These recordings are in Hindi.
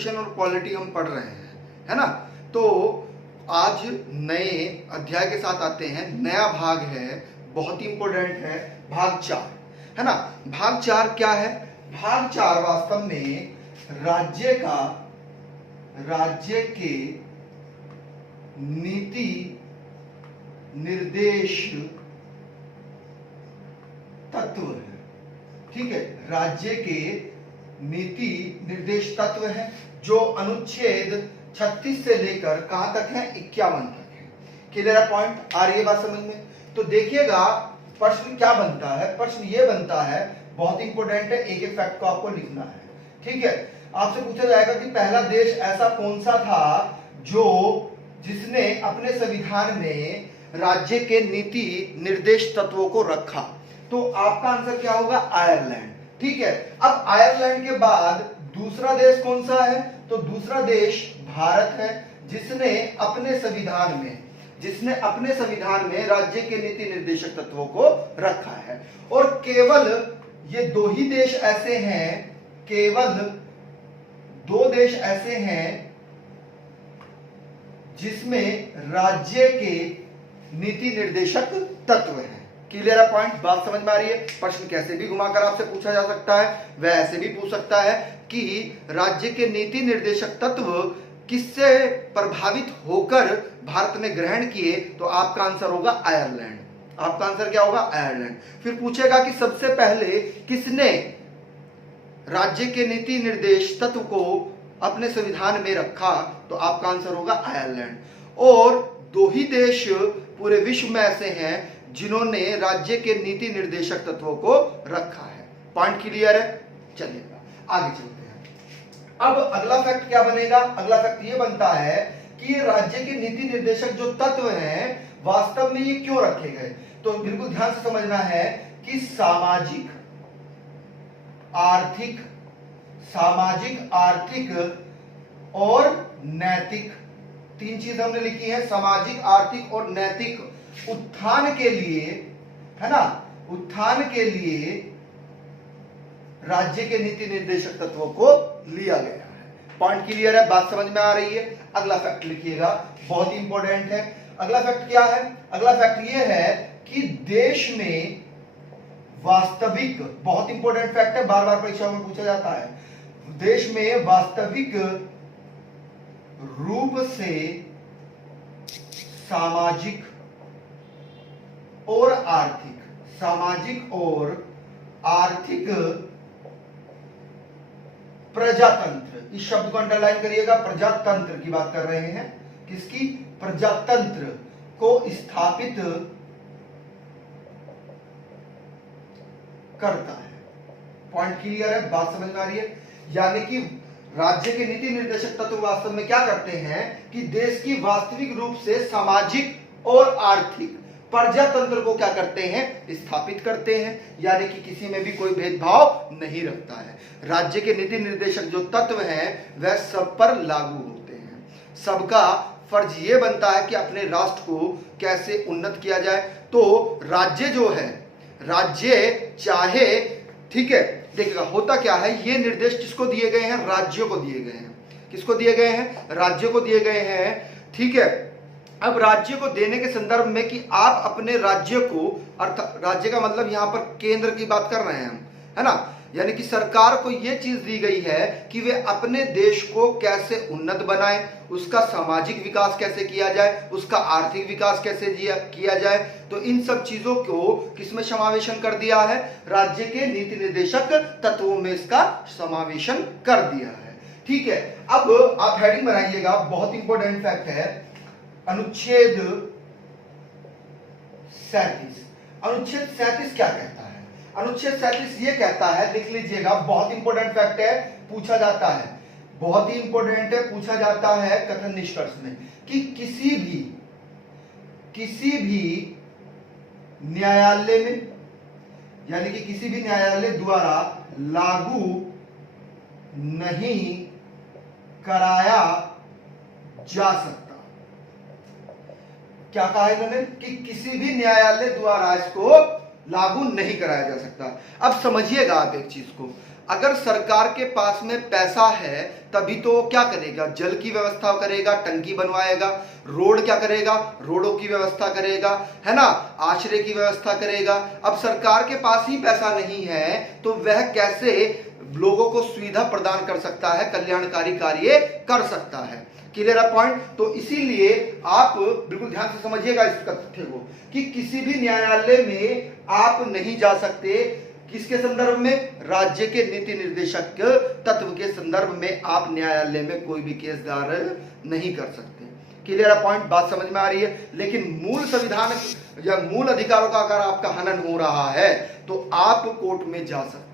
कॉन्स्टिट्यूशन और पॉलिटी हम पढ़ रहे हैं, है ना। तो आज नए अध्याय के साथ आते हैं। नया भाग है, बहुत ही इंपॉर्टेंट है, भाग 4, है ना। भाग 4 क्या है? भाग 4 वास्तव में राज्य के नीति निर्देश तत्व है। ठीक है, राज्य के नीति निर्देश तत्व है जो अनुच्छेद 36 से लेकर कहां तक है? 51 तक है। क्लियर है पॉइंट? आ रही है बात समझ में? तो देखिएगा प्रश्न क्या बनता है। प्रश्न ये बनता है, बहुत इंपॉर्टेंट है, एक एक फैक्ट को आपको लिखना है। ठीक है, आपसे पूछा जाएगा कि पहला देश ऐसा कौन सा था जिसने अपने संविधान में राज्य के नीति निर्देश तत्वों को रखा। तो आपका आंसर क्या होगा? आयरलैंड। ठीक है, अब आयरलैंड के बाद दूसरा देश कौन सा है? तो दूसरा देश भारत है, जिसने अपने संविधान में राज्य के नीति निर्देशक तत्वों को रखा है। और केवल ये 2 ही देश ऐसे हैं, केवल 2 देश ऐसे हैं जिसमें राज्य के नीति निर्देशक तत्व हैं। क्लियर है पॉइंट? बात समझ में आ रही है? प्रश्न कैसे भी घुमाकर आपसे पूछा जा सकता है, वह ऐसे भी पूछ सकता है कि राज्य के नीति निर्देशक तत्व किससे प्रभावित होकर भारत में ग्रहण किए? तो आपका आंसर होगा आयरलैंड। आपका आंसर क्या होगा? आयरलैंड। फिर पूछेगा कि सबसे पहले किसने राज्य के नीति निर्देश तत्व को अपने संविधान में रखा? तो आपका आंसर होगा आयरलैंड। और 2 ही देश पूरे विश्व में ऐसे हैं जिन्होंने राज्य के नीति निर्देशक तत्वों को रखा है। पॉइंट क्लियर है? चलिएगा आगे चलते हैं। अब अगला फैक्ट क्या बनेगा? अगला फैक्ट ये बनता है कि राज्य के नीति निर्देशक जो तत्व हैं वास्तव में ये क्यों रखे गए। तो बिल्कुल ध्यान से समझना है कि सामाजिक आर्थिक और नैतिक, 3 चीज हमने लिखी है, सामाजिक, आर्थिक और नैतिक उत्थान के लिए, है ना, उत्थान के लिए राज्य के नीति निर्देशक तत्वों को लिया गया है। पॉइंट क्लियर है? बात समझ में आ रही है? अगला फैक्ट लिखिएगा, बहुत ही इंपॉर्टेंट है। अगला फैक्ट क्या है? अगला फैक्ट ये है कि देश में वास्तविक, बहुत इंपॉर्टेंट फैक्ट है, बार बार परीक्षाओं में पूछा जाता है, देश में वास्तविक रूप से सामाजिक और आर्थिक प्रजातंत्र, इस शब्द को अंडरलाइन करिएगा, प्रजातंत्र की बात कर रहे हैं। किसकी? प्रजातंत्र को स्थापित करता है। पॉइंट क्लियर है? बात समझ में आ रही है? यानी कि राज्य के नीति निर्देशक तत्व वास्तव में क्या करते हैं कि देश की वास्तविक रूप से सामाजिक और आर्थिक प्रजातंत्र को क्या करते हैं? स्थापित करते हैं। यानी कि किसी में भी कोई भेदभाव नहीं रखता है। राज्य के नीति निर्देशक जो तत्व हैं वह सब पर लागू होते हैं। सबका फर्ज ये बनता है कि अपने राष्ट्र को कैसे उन्नत किया जाए। तो राज्य जो है, राज्य चाहे, ठीक है, देखिएगा होता क्या है, ये निर्देश किसको दिए गए हैं? राज्यों को दिए गए हैं। किसको दिए गए हैं? राज्यों को दिए गए हैं। ठीक है, अब राज्य को देने के संदर्भ में कि आप अपने राज्य को, अर्थात राज्य का मतलब यहां पर केंद्र की बात कर रहे हैं हम, है ना, यानी कि सरकार को यह चीज दी गई है कि वे अपने देश को कैसे उन्नत बनाए, उसका सामाजिक विकास कैसे किया जाए, उसका आर्थिक विकास कैसे किया जाए। तो इन सब चीजों को किसमें समावेशन कर दिया है? राज्य के नीति निर्देशक तत्वों में इसका समावेशन कर दिया है। ठीक है, अब आप हेडिंग बनाइएगा, बहुत इंपॉर्टेंट फैक्ट है, अनुच्छेद 37। अनुच्छेद 37 क्या कहता है? अनुच्छेद 37 ये कहता है, लिख लीजिएगा, बहुत इंपॉर्टेंट फैक्ट है, पूछा जाता है, बहुत ही इंपॉर्टेंट है, पूछा जाता है कथन निष्कर्ष में, कि किसी भी न्यायालय में, यानी कि किसी भी न्यायालय द्वारा लागू नहीं कराया जा सकता। क्या कहा इन्होंने? कि किसी भी न्यायालय द्वारा इसको लागू नहीं कराया जा सकता। अब समझिएगा आप एक चीज को, अगर सरकार के पास में पैसा है तभी तो वो क्या करेगा, जल की व्यवस्था करेगा, टंकी बनवाएगा, रोड क्या करेगा, रोडों की व्यवस्था करेगा, है ना, आश्रय की व्यवस्था करेगा। अब सरकार के पास ही पैसा नहीं है तो वह कैसे लोगों को सुविधा प्रदान कर सकता है, कल्याणकारी कार्य कर सकता है। क्लियर है पॉइंट। तो इसीलिए आप बिल्कुल ध्यान से समझिएगा इस तथ्य को कि किसी भी न्यायालय में आप नहीं जा सकते, किसके संदर्भ में, राज्य के नीति निर्देशक तत्व के संदर्भ में आप न्यायालय में कोई भी केस दायर नहीं कर सकते। क्लियर है पॉइंट, बात समझ में आ रही है। लेकिन मूल संविधान या मूल अधिकारों का अगर आपका हनन हो रहा है तो आप कोर्ट में जा सकते हैं।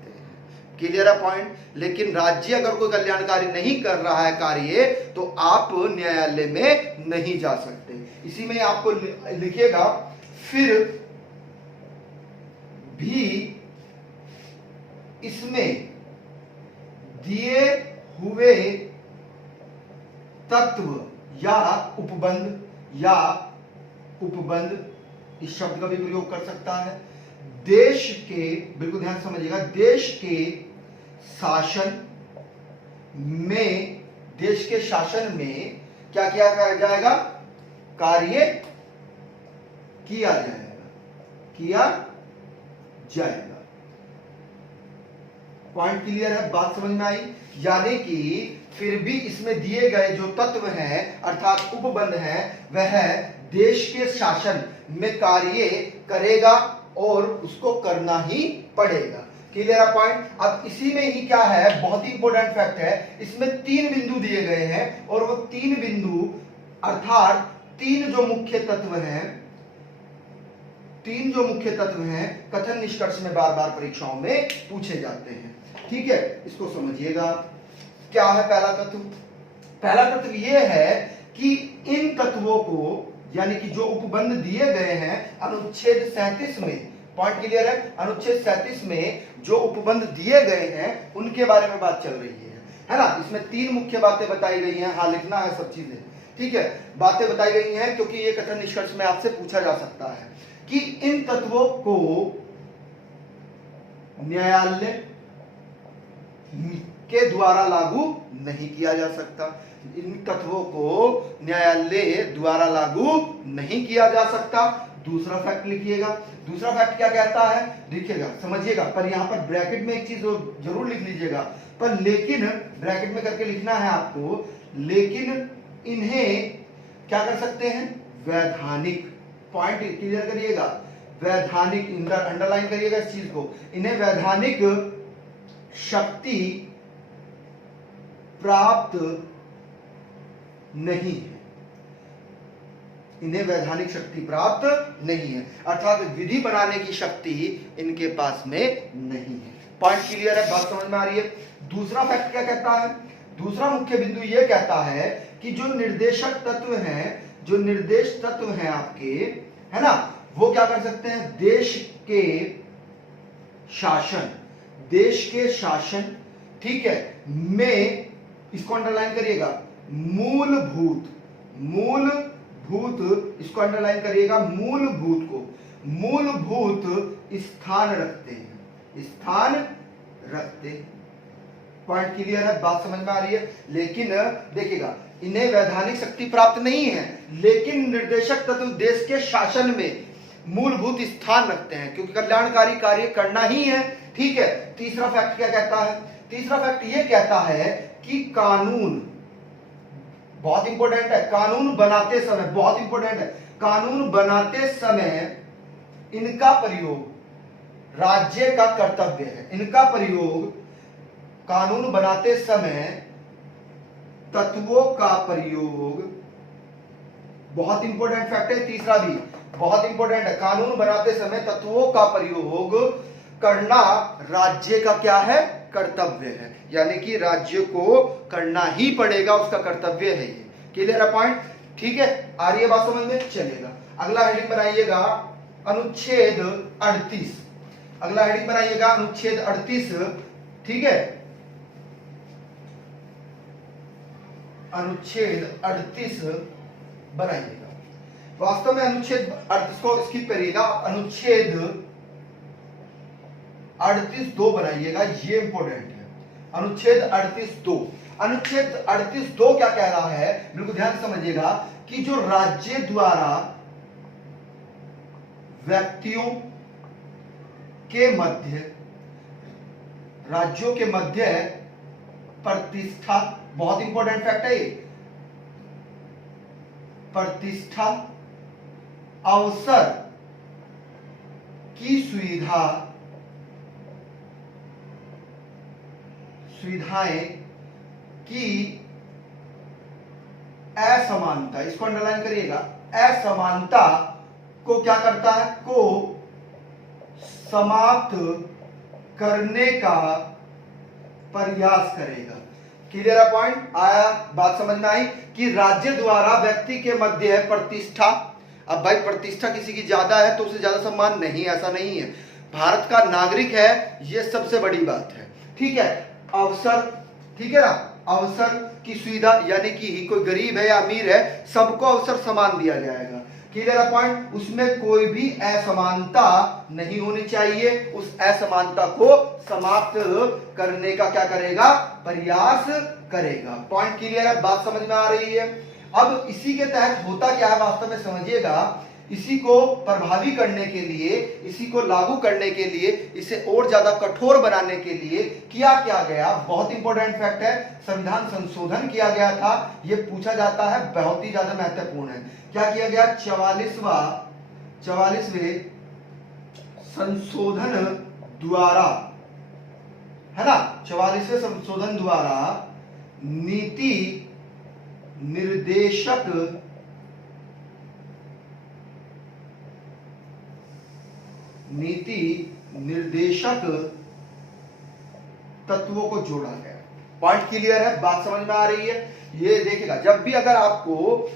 क्लियर है पॉइंट। लेकिन राज्य अगर कोई कल्याणकारी नहीं कर रहा है कार्य तो आप न्यायालय में नहीं जा सकते। इसी में आपको लिखिएगा, फिर भी इसमें दिए हुए तत्व या उपबंध इस शब्द का भी प्रयोग कर सकता है। देश के, बिल्कुल ध्यान समझिएगा, देश के शासन में क्या किया जाएगा, कार्य किया जाएगा। पॉइंट क्लियर है, बात समझ में आई। यानी कि फिर भी इसमें दिए गए जो तत्व हैं अर्थात उपबंध हैं वह देश के शासन में कार्य करेगा और उसको करना ही पड़ेगा। क्लियर है पॉइंट। अब इसी में ही क्या है, बहुत ही इंपॉर्टेंट फैक्ट है, इसमें 3 बिंदु दिए गए हैं और वो 3 बिंदु अर्थात 3 जो मुख्य तत्व हैं कथन निष्कर्ष में बार बार परीक्षाओं में पूछे जाते हैं। ठीक है, इसको समझिएगा। क्या है पहला तत्व? पहला तत्व यह है कि इन तत्वों को, यानी कि जो उपबंध दिए गए हैं अनुच्छेद 37 में, पॉइंट क्लियर है, अनुच्छेद 37 में जो उपबंध दिए गए हैं उनके बारे में बात चल रही है ना। इसमें 3 मुख्य बातें बताई गई हैं। हाँ, लिखना है सब चीजें, ठीक है, बातें बताई गई हैं क्योंकि ये कथन निष्कर्ष में आपसे पूछा जा सकता है कि इन तत्वों को न्यायालय के द्वारा लागू नहीं किया जा सकता। इन तत्वों को न्यायालय द्वारा लागू नहीं किया जा सकता। दूसरा फैक्ट लिखिएगा। दूसरा फैक्ट क्या कहता है, देखिएगा, समझिएगा, पर यहां पर ब्रैकेट में एक चीज जरूर लिख लीजिएगा, पर लेकिन ब्रैकेट में करके लिखना है आपको, लेकिन इन्हें क्या कर सकते हैं, वैधानिक, पॉइंट क्लियर करिएगा, वैधानिक, अंडरलाइन करिएगा इस चीज को, इन्हें वैधानिक शक्ति प्राप्त नहीं है, इन्हें वैधानिक शक्ति प्राप्त नहीं है, अर्थात विधि बनाने की शक्ति इनके पास में नहीं है। पॉइंट क्लियर है, बात समझ में आ रही है। दूसरा फैक्ट क्या कहता है, दूसरा मुख्य बिंदु यह कहता है कि जो निर्देशक तत्व हैं, जो निर्देश तत्व हैं आपके, है ना, वो क्या कर सकते हैं, देश के शासन, ठीक है, में, इसको अंडरलाइन करिएगा, मूलभूत, इसको अंडरलाइन करिएगा, मूलभूत स्थान रखते। पॉइंट क्लियर है, बात समझ में आ रही है। लेकिन देखिएगा, इन्हें वैधानिक शक्ति प्राप्त नहीं है, लेकिन निर्देशक तत्व देश के शासन में मूलभूत स्थान रखते हैं क्योंकि कल्याणकारी कार्य करना ही है। ठीक है, तीसरा फैक्ट क्या कहता है, तीसरा फैक्ट यह कहता है कि कानून, बहुत इंपॉर्टेंट है, कानून बनाते समय, बहुत इंपॉर्टेंट है, कानून बनाते समय इनका प्रयोग राज्य का कर्तव्य है, इनका प्रयोग, कानून बनाते समय तत्वों का प्रयोग, बहुत इंपॉर्टेंट फैक्ट है, तीसरा भी बहुत इंपॉर्टेंट है, कानून बनाते समय तत्वों का प्रयोग करना राज्य का क्या है, कर्तव्य है, यानी कि राज्य को करना ही पड़ेगा, उसका कर्तव्य है ये। क्लियर है पॉइंट, ठीक है, आ रही है बात समझ में, चलेगा। अगला हेडिंग बनाइएगा अनुच्छेद 38, अगला हेडिंग बनाइएगा अनुच्छेद 38, ठीक है, अनुच्छेद 38 बनाइएगा। वास्तव में अनुच्छेद 38 को स्किप करिएगा, अनुच्छेद 38(2) बनाइएगा, ये इंपॉर्टेंट है। अनुच्छेद 38(2). अनुच्छेद 38(2) क्या कह रहा है, बिल्कुल ध्यान से समझिएगा कि जो राज्य द्वारा व्यक्तियों के मध्य, राज्यों के मध्य प्रतिष्ठा, बहुत इंपॉर्टेंट फैक्ट है ये, प्रतिष्ठा, अवसर की सुविधाएं की असमानता, इसको अंडरलाइन करिएगा, असमानता को क्या करता है, को समाप्त करने का प्रयास करेगा। क्लियर है पॉइंट, आया, बात समझ में आई कि राज्य द्वारा व्यक्ति के मध्य है प्रतिष्ठा। अब भाई प्रतिष्ठा किसी की ज्यादा है तो उसे ज्यादा सम्मान नहीं, ऐसा नहीं है, भारत का नागरिक है, यह सबसे बड़ी बात है, ठीक है। अवसर, ठीक है ना, अवसर की सुविधा, यानी कि कोई गरीब है या अमीर है, सबको अवसर समान दिया जाएगा। क्लियर है पॉइंट, उसमें कोई भी असमानता नहीं होनी चाहिए, उस असमानता को समाप्त करने का क्या करेगा, प्रयास करेगा। पॉइंट क्लियर है, बात समझ में आ रही है। अब इसी के तहत होता क्या है वास्तव में समझिएगा, इसी को प्रभावी करने के लिए, इसी को लागू करने के लिए, इसे और ज्यादा कठोर बनाने के लिए क्या किया गया, बहुत इंपॉर्टेंट फैक्ट है, संविधान संशोधन किया गया था। यह पूछा जाता है, बहुत ही ज्यादा महत्वपूर्ण है। क्या किया गया, 44वें संशोधन द्वारा, है ना, 44वें संशोधन द्वारा नीति निर्देशक तत्वों को जोड़ा गया। पॉइंट क्लियर है, बात समझ में आ रही है। ये देखिएगा, जब भी अगर आपको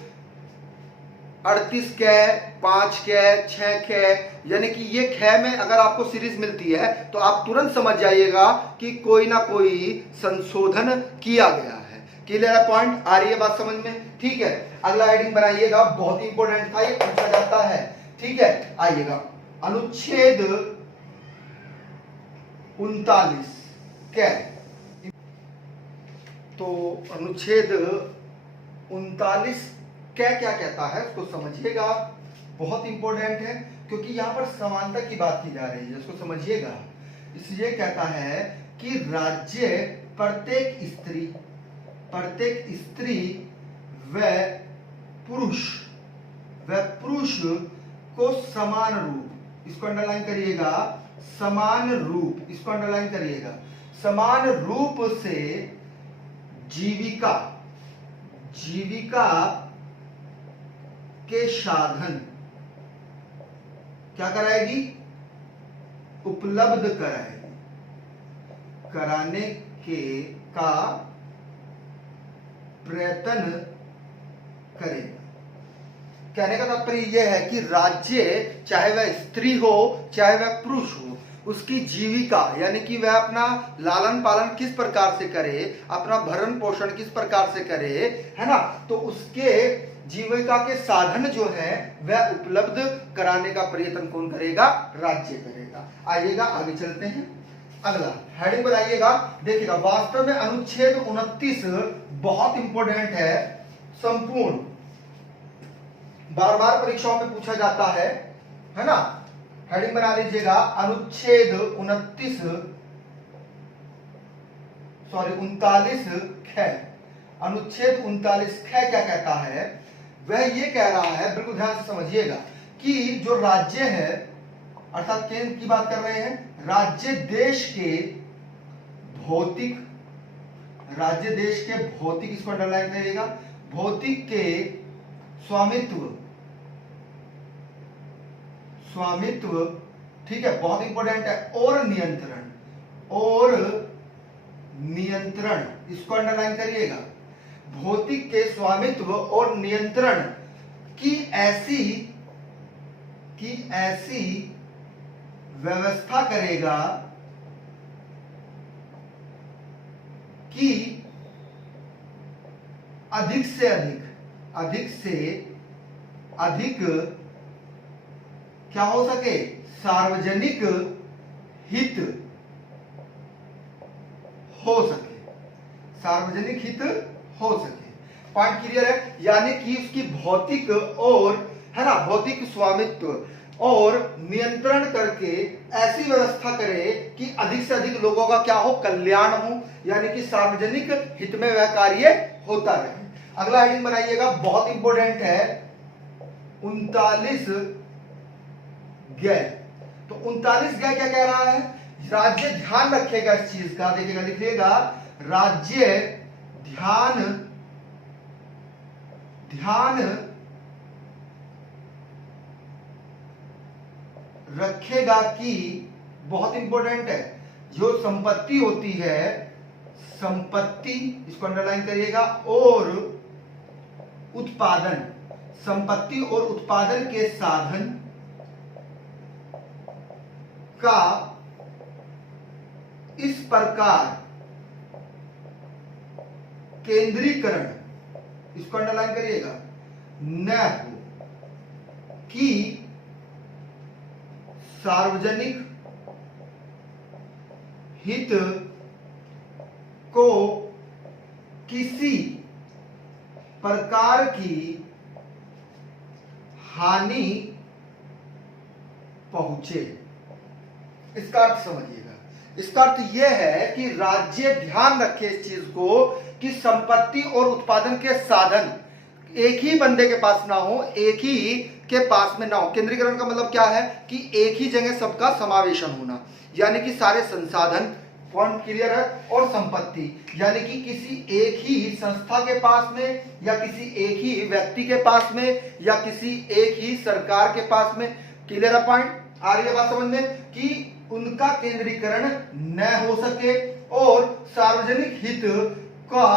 38 कै, 5 कै, 6 कै, यानी कि ये कै में अगर आपको सीरीज मिलती है तो आप तुरंत समझ जाइएगा कि कोई ना कोई संशोधन किया गया है। क्लियर है पॉइंट, आ रही है बात समझ में, ठीक है। अगला हेडिंग बनाइएगा, बहुत इंपॉर्टेंट था, ये पूछा जाता है, ठीक है। आइएगा, अनुच्छेद 39 कै, तो अनुच्छेद 39 क्या क्या कहता है उसको समझिएगा, बहुत इंपॉर्टेंट है, क्योंकि यहां पर समानता की बात की जा रही है, इसको समझिएगा। इसलिए कहता है कि राज्य प्रत्येक स्त्री व पुरुष को समान रूप, इसको अंडरलाइन करिएगा, समान रूप, इसको अंडरलाइन करिएगा, समान रूप से जीविका के साधन क्या कराएगी, उपलब्ध कराएगी, कराने के का प्रयत्न करेगा। कहने का तात्पर्य यह है कि राज्य, चाहे वह स्त्री हो चाहे वह पुरुष हो, उसकी जीविका यानी कि वह अपना लालन पालन किस प्रकार से करे, अपना भरण पोषण किस प्रकार से करे, है ना, तो उसके जीविका के साधन जो है वह उपलब्ध कराने का प्रयत्न कौन करेगा, राज्य करेगा। आइएगा आगे चलते हैं, अगला हेडिंग बनाइएगा, देखिएगा वास्तव में अनुच्छेद 29 बहुत इंपॉर्टेंट है, संपूर्ण, बार बार परीक्षाओं में पूछा जाता है ना। हेडिंग बना लीजिएगा, अनुच्छेद 39 ख, अनुच्छेद 39 ख क्या कहता है, वह ये कह रहा है, बिल्कुल ध्यान से समझिएगा, कि जो राज्य है, अर्थात केंद्र की बात कर रहे हैं, राज्य देश के भौतिक, इसको अंडरलाइन करिएगा, भौतिक के स्वामित्व, ठीक है, बहुत इंपॉर्टेंट है, और नियंत्रण, इसको अंडरलाइन करिएगा, भौतिक के स्वामित्व और नियंत्रण की ऐसी व्यवस्था करेगा कि अधिक से अधिक क्या हो सके, सार्वजनिक हित हो सके। सार्वजनिक हित हो सके। पॉइंट क्लियर है? यानी कि उसकी भौतिक और, है ना, भौतिक स्वामित्व और नियंत्रण करके ऐसी व्यवस्था करे कि अधिक से अधिक लोगों का क्या हो, कल्याण हो, यानी कि सार्वजनिक हित में वह कार्य होता रहे। अगला हेडिंग बनाइएगा, बहुत इंपॉर्टेंट है, 39 ग। तो 39 ग क्या कह रहा है? राज्य ध्यान रखेगा इस चीज का, देखिएगा, लिखिएगा, राज्य ध्यान रखेगा कि, बहुत इंपॉर्टेंट है, जो संपत्ति होती है, संपत्ति, इसको अंडरलाइन करिएगा, और उत्पादन, संपत्ति और उत्पादन के साधन का इस प्रकार केंद्रीकरण, इसको अंडरलाइन करिएगा, न हो कि सार्वजनिक हित को किसी प्रकार की हानि पहुंचे। इसका अर्थ समझिएगा। इसका अर्थ यह है कि राज्य ध्यान रखे इस चीज को कि संपत्ति और उत्पादन के साधन एक ही बंदे के पास ना हो, एक ही के पास में ना हो। केंद्रीकरण का मतलब क्या है कि एक ही जगह सबका समावेशन होना, यानी कि सारे संसाधन, पॉइंट क्लियर है, और संपत्ति, यानी कि किसी एक ही संस्था के पास में, या किसी एक ही व्यक्ति के पास में, या किसी एक ही सरकार के पास में। क्लियर है पॉइंट? आ रही है बात समझ में? कि उनका केंद्रीकरण न हो सके और सार्वजनिक हित का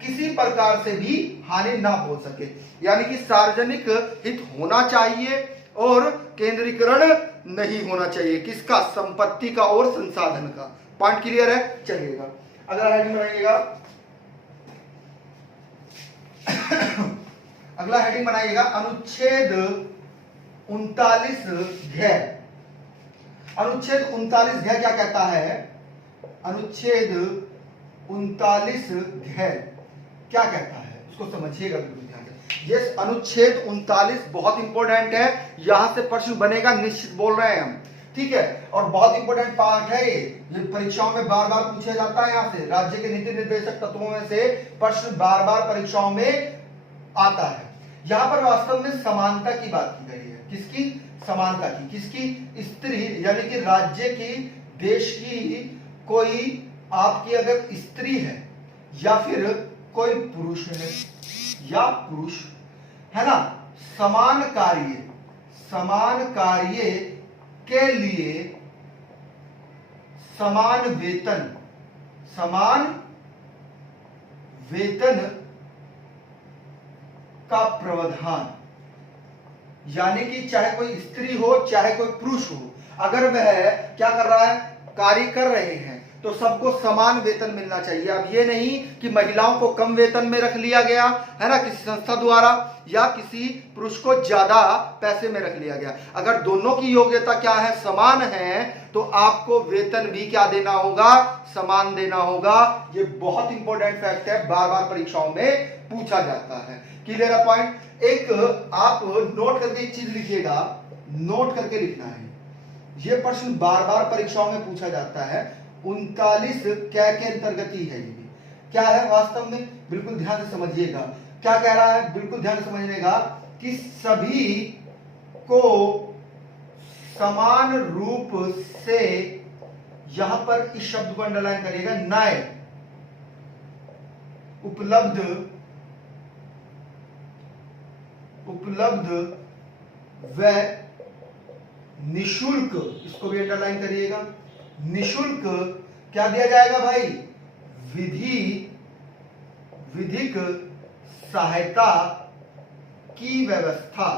किसी प्रकार से भी हानि ना हो सके, यानी कि सार्वजनिक हित होना चाहिए और केंद्रीकरण नहीं होना चाहिए। किसका? संपत्ति का और संसाधन का। पॉइंट क्लियर है? चलिएगा, अगला हेडिंग बनाइएगा। अगला हेडिंग बनाइएगा, अनुच्छेद 39 घ। अनुच्छेद 39 घ क्या कहता है? अनुच्छेद 39 घ क्या कहता है, उसको समझिएगा बिल्कुल ध्यान से। ये अनुच्छेद 39 बहुत इंपॉर्टेंट है, यहां से प्रश्न बनेगा, निश्चित बोल रहे हैं हम, ठीक है, और बहुत इंपॉर्टेंट पार्ट है ये परीक्षाओं में बार बार पूछा जाता है। यहां से राज्य के नीति निर्देशक तत्वों में से प्रश्न बार बार परीक्षाओं में आता है। यहां पर वास्तव में समानता की बात की गई है। किसकी? समानता की। किसकी? स्त्री, यानी कि राज्य की, देश की कोई आपकी अगर स्त्री है या फिर कोई पुरुष है या पुरुष है ना, समान कार्य के लिए समान वेतन का प्रावधान, यानी कि चाहे कोई स्त्री हो चाहे कोई पुरुष हो, अगर वह क्या कर रहा है, कार्य कर रहे हैं, तो सबको समान वेतन मिलना चाहिए। अब ये नहीं कि महिलाओं को कम वेतन में रख लिया गया है ना किसी संस्था द्वारा, या किसी पुरुष को ज्यादा पैसे में रख लिया गया। अगर दोनों की योग्यता क्या है, समान है, तो आपको वेतन भी क्या देना होगा, समान देना होगा। ये बहुत इंपॉर्टेंट फैक्ट है, बार बार परीक्षाओं में पूछा जाता है। क्लियर है पॉइंट? एक आप नोट करके एक चीज लिखिएगा, नोट करके लिखना है, यह प्रश्न बार बार परीक्षाओं में पूछा जाता है। 39 क्या के अंतर्गत ही है, ये क्या है वास्तव में, बिल्कुल ध्यान से समझिएगा। क्या कह रहा है, बिल्कुल ध्यान से समझिएगा कि सभी को समान रूप से, यहां पर इस शब्द को अंडरलाइन करिएगा, न्याय उपलब्ध व निशुल्क, इसको भी अंडरलाइन करिएगा, निशुल्क क्या दिया जाएगा भाई, विधिक सहायता की व्यवस्था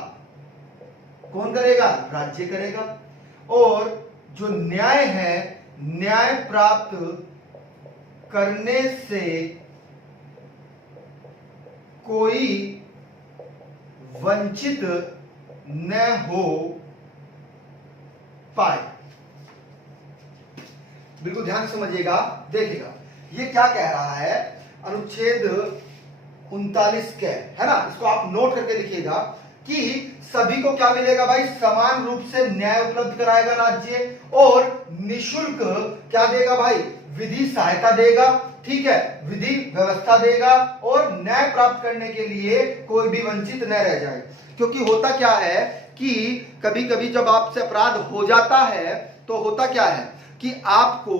कौन करेगा, राज्य करेगा। और जो न्याय है, न्याय प्राप्त करने से कोई वंचित न हो पाए। बिल्कुल ध्यान समझिएगा, देखिएगा ये क्या कह रहा है, अनुच्छेद 39 के, है ना, इसको आप नोट करके लिखिएगा कि सभी को क्या मिलेगा भाई, समान रूप से न्याय उपलब्ध कराएगा राज्य, और निशुल्क क्या देगा भाई, विधि सहायता देगा, ठीक है, विधि व्यवस्था देगा, और न्याय प्राप्त करने के लिए कोई भी वंचित न रह जाए। क्योंकि होता क्या है कि कभी कभी जब आपसे अपराध हो जाता है तो होता क्या है कि आपको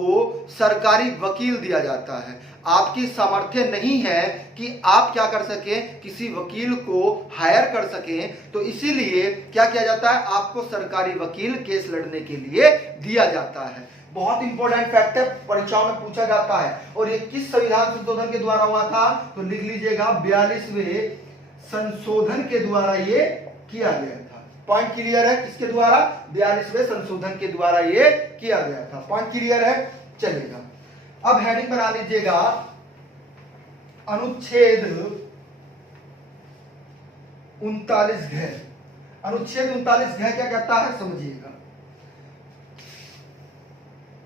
सरकारी वकील दिया जाता है, आपकी सामर्थ्य नहीं है कि आप क्या कर सकें, किसी वकील को हायर कर सकें, तो इसीलिए क्या किया जाता है, आपको सरकारी वकील केस लड़ने के लिए दिया जाता है। बहुत इंपॉर्टेंट फैक्ट है, परीक्षाओं में पूछा जाता है। और ये किस संविधान संशोधन के द्वारा हुआ था, तो लिख लीजिएगा 42वें संशोधन के द्वारा ये किया गया था। पॉइंट क्लियर है, किसके द्वारा, 42वें संशोधन के द्वारा ये किया गया था। पॉइंट क्लियर है, चलेगा। अब हेडिंग बना लीजिएगा अनुच्छेद 39 घ। अनुच्छेद 39 घ क्या कहता है समझिएगा।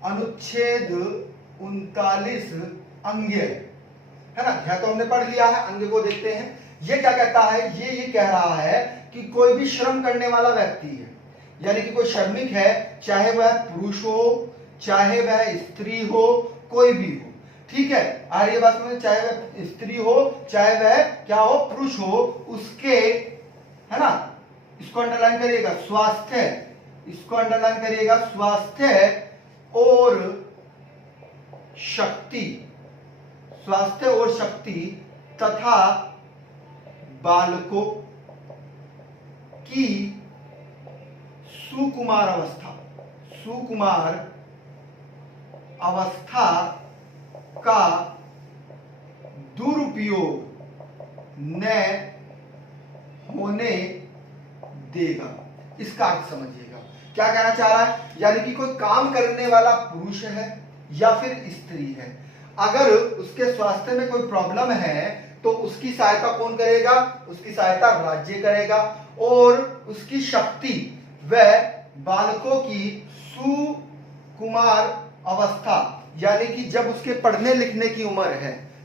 अनुच्छेद 39 अंग्य, है ना, घ तो हमने पढ़ लिया है, अंग्य को देखते हैं। ये क्या कहता है, ये कह रहा है कि कोई भी श्रम करने वाला व्यक्ति है, यानी कि कोई श्रमिक है, चाहे वह पुरुष हो, चाहे वह स्त्री हो, कोई भी हो, ठीक है, आ रही है बात में, चाहे वह स्त्री हो, चाहे वह क्या हो, पुरुष हो, उसके, है ना, इसको अंडरलाइन करिएगा, स्वास्थ्य, इसको अंडरलाइन करिएगा, स्वास्थ्य और शक्ति, स्वास्थ्य और शक्ति तथा बालकों की सुकुमार अवस्था, सुकुमार अवस्था का दुरुपयोग न होने देगा। इसका अर्थ समझिएगा, क्या कहना चाह रहा है, यानी कि कोई काम करने वाला पुरुष है या फिर स्त्री है, अगर उसके स्वास्थ्य में कोई प्रॉब्लम है तो उसकी सहायता कौन करेगा, उसकी सहायता राज्य करेगा, और उसकी शक्ति व बालकों की सुकुमार अवस्था, यानी कि जब उसके पढ़ने लिखने की उम्र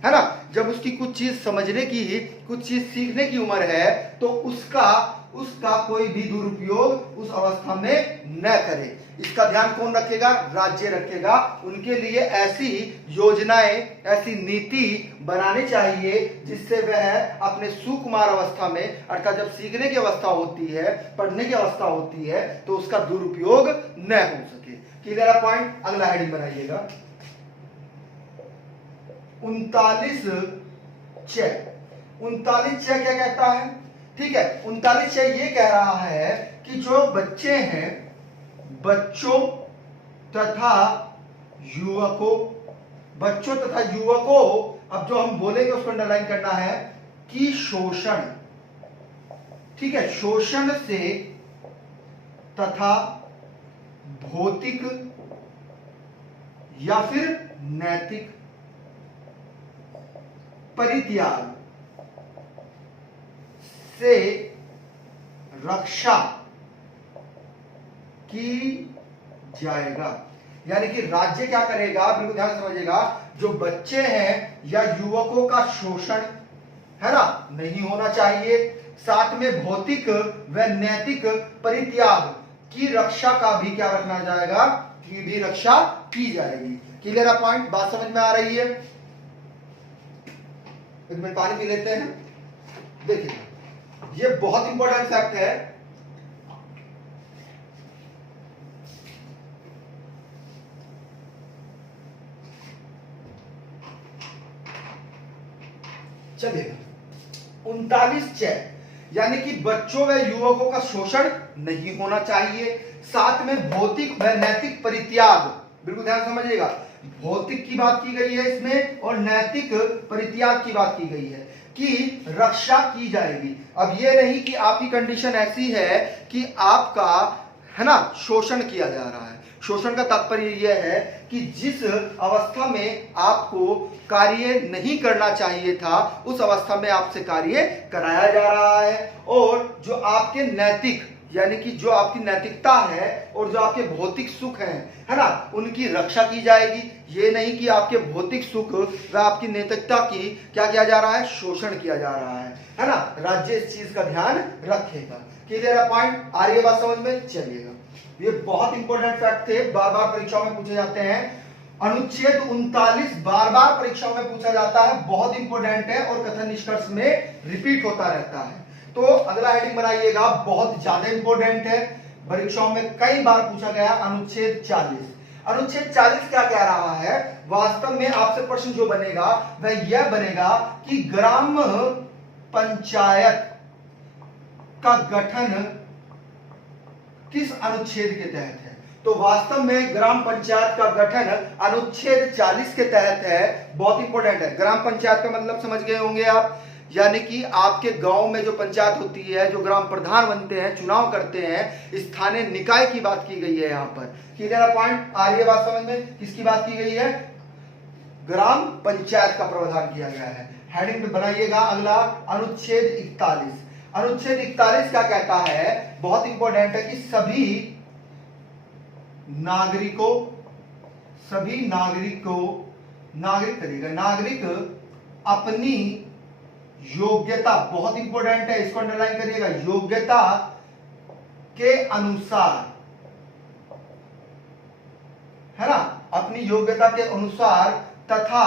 है ना, जब उसकी कुछ चीज समझने की, कुछ चीज सीखने की उम्र है, तो उसका कोई भी दुरुपयोग उस अवस्था में न करे। इसका ध्यान कौन रखेगा, राज्य रखेगा। उनके लिए ऐसी योजनाएं, ऐसी नीति बनानी चाहिए जिससे वह अपने सुकुमार अवस्था में, अर्थात जब सीखने की अवस्था होती है, पढ़ने की अवस्था होती है, तो उसका दुरुपयोग न हो सके। क्लियर है पॉइंट। अगला हेडिंग बनाइएगा 39 च। 39 च क्या कहता है, ठीक है, 39 च ये कह रहा है कि जो बच्चे हैं, बच्चों तथा युवकों, बच्चों तथा युवकों, अब जो हम बोलेंगे उसको अंडरलाइन करना है, कि शोषण, ठीक है, शोषण से तथा भौतिक या फिर नैतिक परित्याग से रक्षा की जाएगा। यानी कि राज्य क्या करेगा, बिल्कुल ध्यान समझिएगा, जो बच्चे हैं या युवकों का शोषण, है ना, नहीं होना चाहिए, साथ में भौतिक व नैतिक परित्याग की रक्षा का भी क्या रखना जाएगा, की भी रक्षा की जाएगी। क्लियर है पॉइंट, बात समझ में आ रही है। एक मिनट पानी पी लेते हैं। देखिए ये बहुत इंपॉर्टेंट फैक्ट है, चलेगा। 39 च यानी कि बच्चों व युवकों का शोषण नहीं होना चाहिए, साथ में भौतिक व नैतिक परित्याग, बिल्कुल ध्यान समझिएगा, भौतिक की बात की गई है इसमें और नैतिक परित्याग की बात की गई है कि रक्षा की जाएगी। अब ये नहीं कि आपकी कंडीशन ऐसी है कि आपका, है ना, शोषण किया जा रहा है। शोषण का तात्पर्य यह है कि जिस अवस्था में आपको कार्य नहीं करना चाहिए था, उस अवस्था में आपसे कार्य कराया जा रहा है, और जो आपके नैतिक यानी कि जो आपकी नैतिकता है और जो आपके भौतिक सुख हैं, है ना, उनकी रक्षा की जाएगी। ये नहीं कि आपके भौतिक सुख व आपकी नैतिकता की क्या किया जा रहा है, शोषण किया जा रहा है ना। राज्य इस चीज का ध्यान रखेगा। क्लियर है पॉइंट? आ रही है बात समझ में? चलिएगा, ये बहुत इंपॉर्टेंट फैक्ट थे, बार बार परीक्षाओं में पूछे जाते हैं। अनुच्छेद 39 बार बार परीक्षाओं में पूछा जाता है, बहुत इंपॉर्टेंट है और कथन निष्कर्ष में रिपीट होता रहता है। तो अगला हेडिंग बनाइएगा, बहुत ज्यादा इंपॉर्टेंट है, परीक्षाओं में कई बार पूछा गया। अनुच्छेद 40। अनुच्छेद 40 क्या कह रहा है? वास्तव में आपसे प्रश्न जो बनेगा वह यह बनेगा कि ग्राम पंचायत का गठन किस अनुच्छेद के तहत है? तो वास्तव में ग्राम पंचायत का गठन अनुच्छेद 40 के तहत है। बहुत इंपॉर्टेंट है। ग्राम पंचायत का मतलब समझ गए होंगे आप, यानी कि आपके गांव में जो पंचायत होती है, जो ग्राम प्रधान बनते हैं, चुनाव करते हैं, स्थानीय निकाय की बात की गई है यहाँ पर। Clear point? आ रही है बात समझ में? किसकी बात की गई है? ग्राम पंचायत का प्रावधान किया गया है। हेडिंग बनाइएगा अगला, अनुच्छेद 41। अनुच्छेद 41 क्या कहता है? बहुत इंपॉर्टेंट है कि सभी नागरिक अपनी योग्यता, बहुत इंपॉर्टेंट है, इसको अंडरलाइन करिएगा, योग्यता के अनुसार, है ना, अपनी योग्यता के अनुसार तथा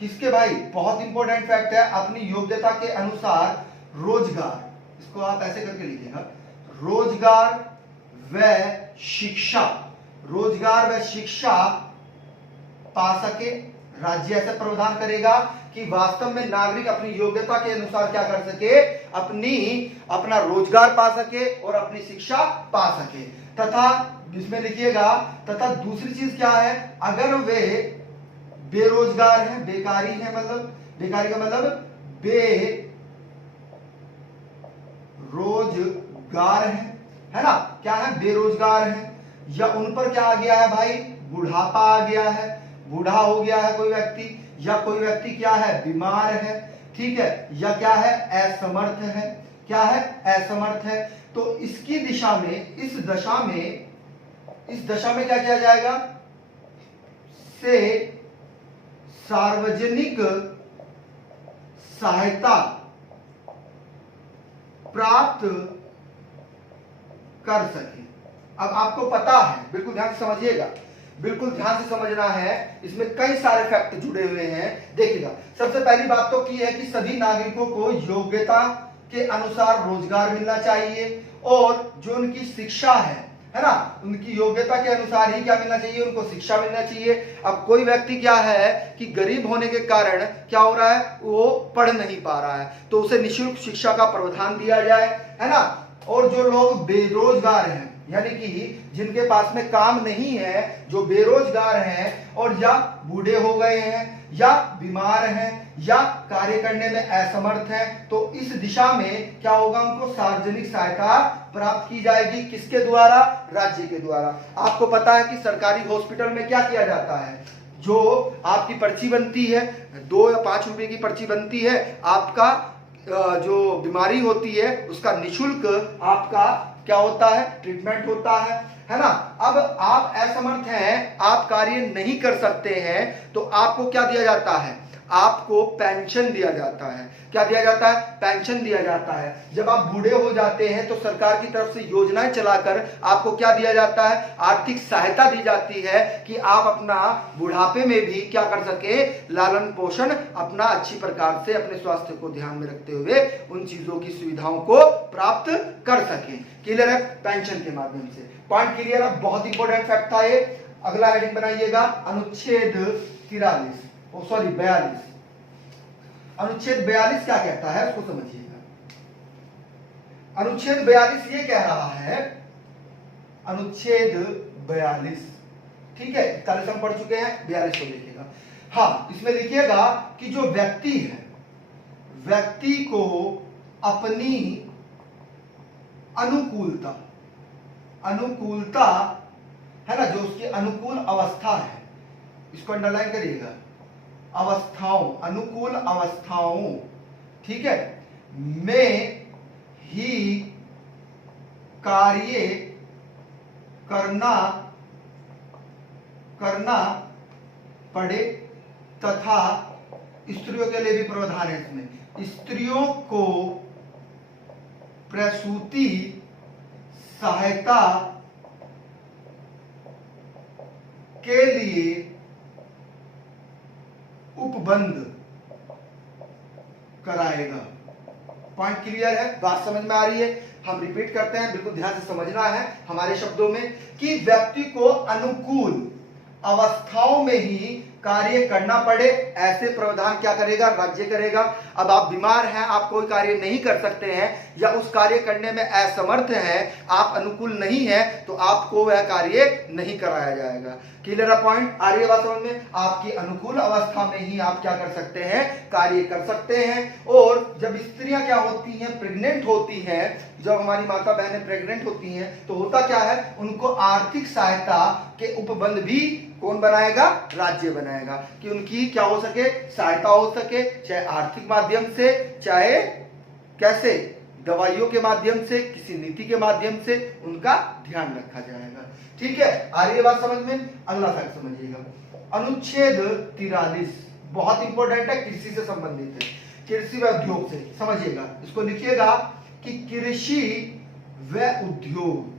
किसके भाई, बहुत इंपॉर्टेंट फैक्ट है, अपनी योग्यता के अनुसार रोजगार, इसको आप ऐसे करके लिखिएगा, रोजगार व शिक्षा पा सके। राज्य ऐसा प्रावधान करेगा कि वास्तव में नागरिक अपनी योग्यता के अनुसार क्या कर सके, अपना रोजगार पा सके और अपनी शिक्षा पा सके। तथा इसमें लिखिएगा, तथा दूसरी चीज क्या है, अगर वे बेरोजगार हैं, बेकारी है, मतलब बेकारी का मतलब बेरोजगार है ना, क्या है, बेरोजगार है, या उन पर क्या आ गया है भाई, बुढ़ापा आ गया है, बूढ़ा हो गया है कोई व्यक्ति, या कोई व्यक्ति क्या है, बीमार है, ठीक है, या क्या है, असमर्थ है, क्या है, असमर्थ है। तो इसकी दिशा में, इस दशा में क्या किया जाएगा, से सार्वजनिक सहायता प्राप्त कर सके। अब आपको पता है, बिल्कुल ध्यान से समझिएगा, बिल्कुल ध्यान से समझना है, इसमें कई सारे फैक्ट जुड़े हुए हैं। देखिएगा, सबसे पहली बात तो की है कि सभी नागरिकों को योग्यता के अनुसार रोजगार मिलना चाहिए, और जो उनकी शिक्षा है ना, उनकी योग्यता के अनुसार ही क्या मिलना चाहिए, उनको शिक्षा मिलना चाहिए। अब कोई व्यक्ति क्या है कि गरीब होने के कारण क्या हो रहा है, वो पढ़ नहीं पा रहा है, तो उसे निःशुल्क शिक्षा का प्रावधान दिया जाए, है ना। और जो लोग बेरोजगार हैं, यानी कि जिनके पास में काम नहीं है, जो बेरोजगार हैं और या बूढ़े हो गए हैं, या बीमार हैं, या कार्य करने में असमर्थ हैं, तो इस दिशा में क्या होगा, उनको सार्वजनिक सहायता प्राप्त की जाएगी। किसके द्वारा? राज्य के द्वारा। आपको पता है कि सरकारी हॉस्पिटल में क्या किया जाता है, जो आपकी पर्ची बनती है, 2 या 5 रुपए की पर्ची बनती है, आपका जो बीमारी होती है उसका निःशुल्क आपका क्या होता है, ट्रीटमेंट होता है ना। अब आप असमर्थ हैं, आप कार्य नहीं कर सकते हैं, तो आपको क्या दिया जाता है, आपको पेंशन दिया जाता है। क्या दिया जाता है? पेंशन दिया जाता है। जब आप बूढ़े हो जाते हैं तो सरकार की तरफ से योजनाएं चलाकर आपको क्या दिया जाता है, आर्थिक सहायता दी जाती है कि आप अपना बुढ़ापे में भी क्या कर सके, लालन पोषण अपना अच्छी प्रकार से अपने स्वास्थ्य को ध्यान में रखते हुए उन चीजों की सुविधाओं को प्राप्त कर सके। क्लियर है? पेंशन के माध्यम से। पॉइंट क्लियर है? बहुत इंपॉर्टेंट फैक्ट था ये। अगला हेडिंग बनाइएगा, अनुच्छेद 42। अनुच्छेद 42 क्या कहता है उसको समझिएगा। अनुच्छेद 42 ये कह रहा है, अनुच्छेद 42, ठीक है, 41 हम पढ़ चुके हैं, 42 को लिखिएगा। हाँ, इसमें लिखिएगा कि जो व्यक्ति है, व्यक्ति को अपनी अनुकूलता है ना, जो उसकी अनुकूल अवस्था है, इसको अंडरलाइन करिएगा, अनुकूल अवस्थाओं, ठीक है, में ही कार्य करना पड़े तथा स्त्रियों के लिए भी प्रावधान है इसमें, स्त्रियों को प्रसूति सहायता के लिए उपबंध कराएगा। पॉइंट क्लियर है, बात समझ में आ रही है? हम रिपीट करते हैं, बिल्कुल ध्यान से समझना है हमारे शब्दों में कि व्यक्ति को अनुकूल अवस्थाओं में ही कार्य करना पड़े, ऐसे प्रावधान क्या करेगा? राज्य करेगा। अब आप बीमार हैं, आप कोई कार्य नहीं कर सकते हैं या उस कार्य करने में असमर्थ हैं, आप अनुकूल नहीं है, तो आपको वह कार्य नहीं कराया जाएगा। क्लियर है पॉइंट? आ रही है बात समझ में? आपकी अनुकूल अवस्था में ही आप क्या कर सकते हैं? कार्य कर सकते हैं। और जब स्त्रियां क्या होती हैं? प्रेग्नेंट होती हैं, जब हमारी माता बहनें प्रेग्नेंट होती हैं तो होता क्या है? उनको आर्थिक सहायता के उपबंध भी कौन बनाएगा? राज्य बनाएगा, कि उनकी क्या हो सके? सहायता हो सके, चाहे आर्थिक माध्यम से, चाहे कैसे? दवाइयों के माध्यम से, किसी नीति के माध्यम से उनका ध्यान रखा जाएगा। ठीक है, आ रही है बात समझ में? अगला फैक्ट समझिएगा, अनुच्छेद 43 बहुत इंपॉर्टेंट है, कृषि से संबंधित है, कृषि व उद्योग से। समझिएगा, इसको लिखिएगा कि कृषि व उद्योग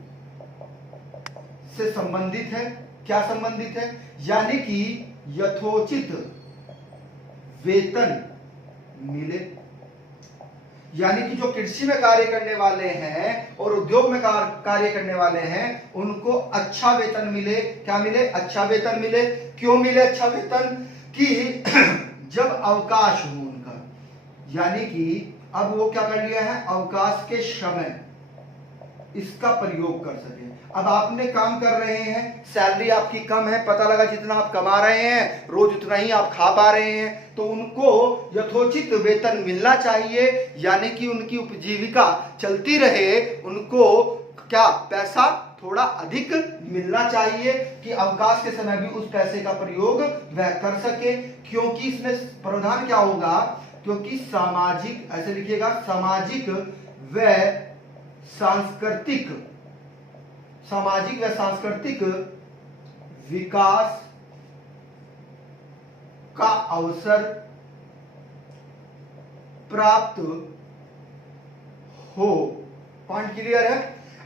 से संबंधित है। क्या संबंधित है? यानी कि यथोचित वेतन मिले, यानी कि जो कृषि में कार्य करने वाले हैं और उद्योग में कार्य करने वाले हैं, उनको अच्छा वेतन मिले। क्या मिले? अच्छा वेतन मिले। क्यों मिले अच्छा वेतन? कि जब अवकाश हो उनका, यानी कि अब वो क्या कर लिया है? अवकाश के समय इसका प्रयोग कर सके। अब आपने काम कर रहे हैं, सैलरी आपकी कम है, पता लगा जितना आप कमा रहे हैं रोज उतना ही आप खा पा रहे हैं, तो उनको यथोचित वेतन मिलना चाहिए, यानी कि उनकी उपजीविका चलती रहे, उनको क्या पैसा थोड़ा अधिक मिलना चाहिए कि अवकाश के समय भी उस पैसे का प्रयोग वह कर सके। क्योंकि इसमें प्रावधान क्या होगा? क्योंकि सामाजिक, ऐसे लिखिएगा, सामाजिक व सांस्कृतिक विकास का अवसर प्राप्त हो। पॉइंट क्लियर है?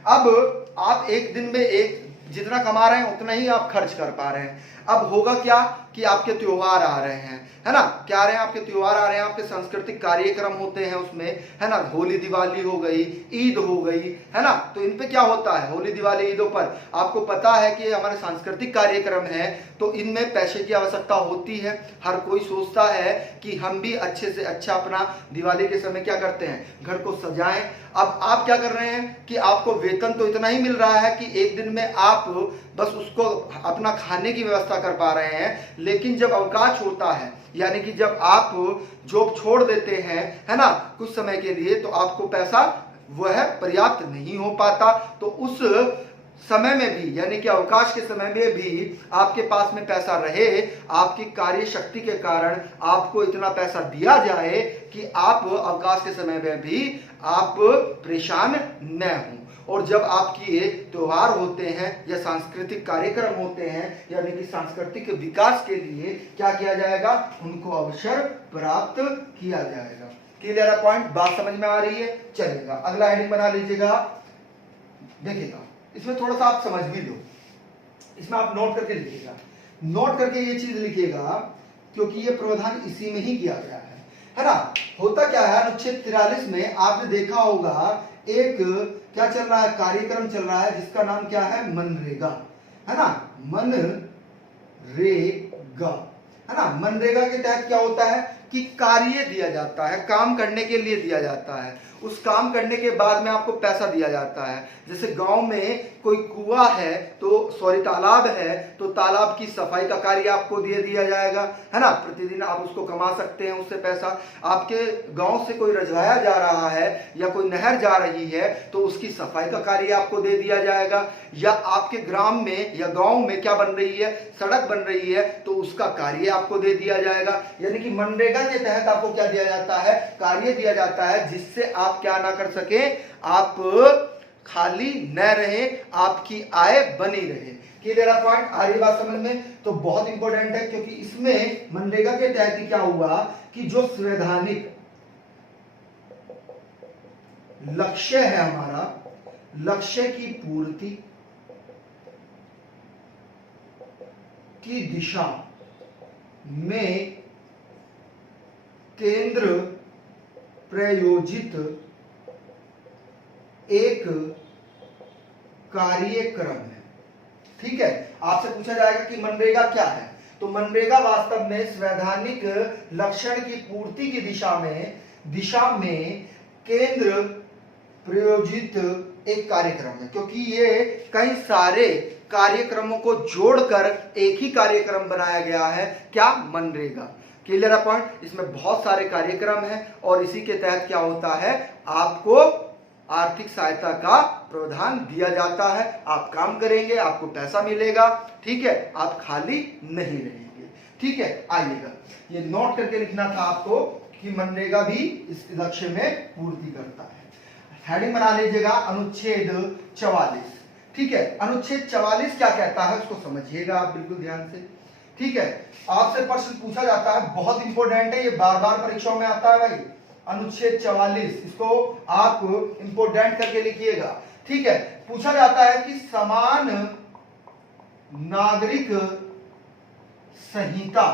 अब आप एक दिन में एक जितना कमा रहे हैं उतना ही आप खर्च कर पा रहे हैं। अब होगा क्या कि आपके त्योहार आ रहे हैं, है ना? क्या आ रहे हैं? आपके त्योहार आ रहे हैं, आपके सांस्कृतिक कार्यक्रम होते हैं उसमें, है ना? होली दिवाली हो गई, ईद हो गई, है ना? तो इन पे क्या होता है? होली दिवाली ईदों पर आपको पता है कि हमारे सांस्कृतिक कार्यक्रम है, तो इनमें पैसे की आवश्यकता होती है। हर कोई सोचता है कि हम भी अच्छे से अच्छा अपना दिवाली के समय क्या करते हैं? घर को सजाएं। अब आप क्या कर रहे हैं कि आपको वेतन तो इतना ही मिल रहा है कि एक दिन में आप बस उसको अपना खाने की व्यवस्था कर पा रहे हैं, लेकिन जब अवकाश होता है, यानी कि जब आप जॉब छोड़ देते हैं, है ना, कुछ समय के लिए, तो आपको पैसा वह पर्याप्त नहीं हो पाता। तो उस समय में भी, यानी कि अवकाश के समय में भी आपके पास में पैसा रहे, आपकी कार्य शक्ति के कारण आपको इतना पैसा दिया जाए कि आप अवकाश के समय में भी आप परेशान न हों। और जब आपकी त्योहार होते हैं या सांस्कृतिक कार्यक्रम होते हैं, यानी कि सांस्कृतिक विकास के लिए क्या किया जाएगा? उनको अवसर प्राप्त किया जाएगा। क्लियर है पॉइंट? बात समझ में आ रही है? चलेगा, अगला हेडिंग बना लीजिएगा। देखिएगा, इसमें थोड़ा सा आप समझ भी लो, इसमें आप नोट करके लिखिएगा, नोट करके ये चीज लिखिएगा, क्योंकि ये प्रावधान इसी में ही किया गया है ना? होता क्या है? अनुच्छेद 43 में आपने देखा होगा एक क्या चल रहा है? कार्यक्रम चल रहा है जिसका नाम क्या है? मनरेगा, है ना? मनरेगा, है ना? मनरेगा के तहत क्या होता है कि कार्य दिया जाता है, काम करने के लिए दिया जाता है, उस काम करने के बाद में आपको पैसा दिया जाता है। जैसे गांव में कोई कुआं है, तो सॉरी तालाब है, तो तालाब की सफाई का कार्य आपको दिया जाएगा, है ना? प्रतिदिन आप उसको कमा सकते हैं उससे पैसा। आपके गांव से कोई रजवाया जा रहा है या कोई नहर जा रही है, तो उसकी सफाई का कार्य आपको दे दिया जाएगा। या आपके ग्राम में या गांव में क्या बन रही है? सड़क बन रही है, तो उसका कार्य आपको दे दिया जाएगा। यानी कि मनरेगा के तहत आपको क्या दिया जाता है? कार्य दिया जाता है, जिससे आप क्या ना कर सके? आप खाली न रहे, आपकी आय बनी रहे। क्लियर है पॉइंट? आ रही बात समझ में? तो बहुत इंपॉर्टेंट है, क्योंकि इसमें मनरेगा के तहत क्या हुआ कि जो संवैधानिक लक्ष्य है हमारा, लक्ष्य की पूर्ति की दिशा में केंद्र प्रायोजित एक कार्यक्रम है। ठीक है, आपसे पूछा जाएगा कि मनरेगा क्या है, तो मनरेगा वास्तव में संवैधानिक लक्ष्य की पूर्ति की दिशा में केंद्र प्रायोजित एक कार्यक्रम है, क्योंकि ये कई सारे कार्यक्रमों को जोड़कर एक ही कार्यक्रम बनाया गया है। क्या? मनरेगा। क्लियर है पॉइंट? इसमें बहुत सारे कार्यक्रम हैं और इसी के तहत क्या होता है, आपको आर्थिक सहायता का प्रावधान दिया जाता है। आप काम करेंगे, आपको पैसा मिलेगा। ठीक है, आप खाली नहीं रहेंगे। ठीक है, आइएगा, ये नोट करके लिखना था आपको कि मनरेगा भी इस लक्ष्य में पूर्ति करता है। हेडिंग बना लीजिएगा अनुच्छेद 44। ठीक है, अनुच्छेद 44 क्या कहता है उसको समझिएगा आप बिल्कुल ध्यान से। ठीक है, आपसे प्रश्न पूछा जाता है, बहुत इंपॉर्टेंट है, ये बार बार परीक्षाओं में आता है भाई। अनुच्छेद 44, इसको आप इंपोर्टेंट करके लिखिएगा। ठीक है, पूछा जाता है कि समान नागरिक संहिता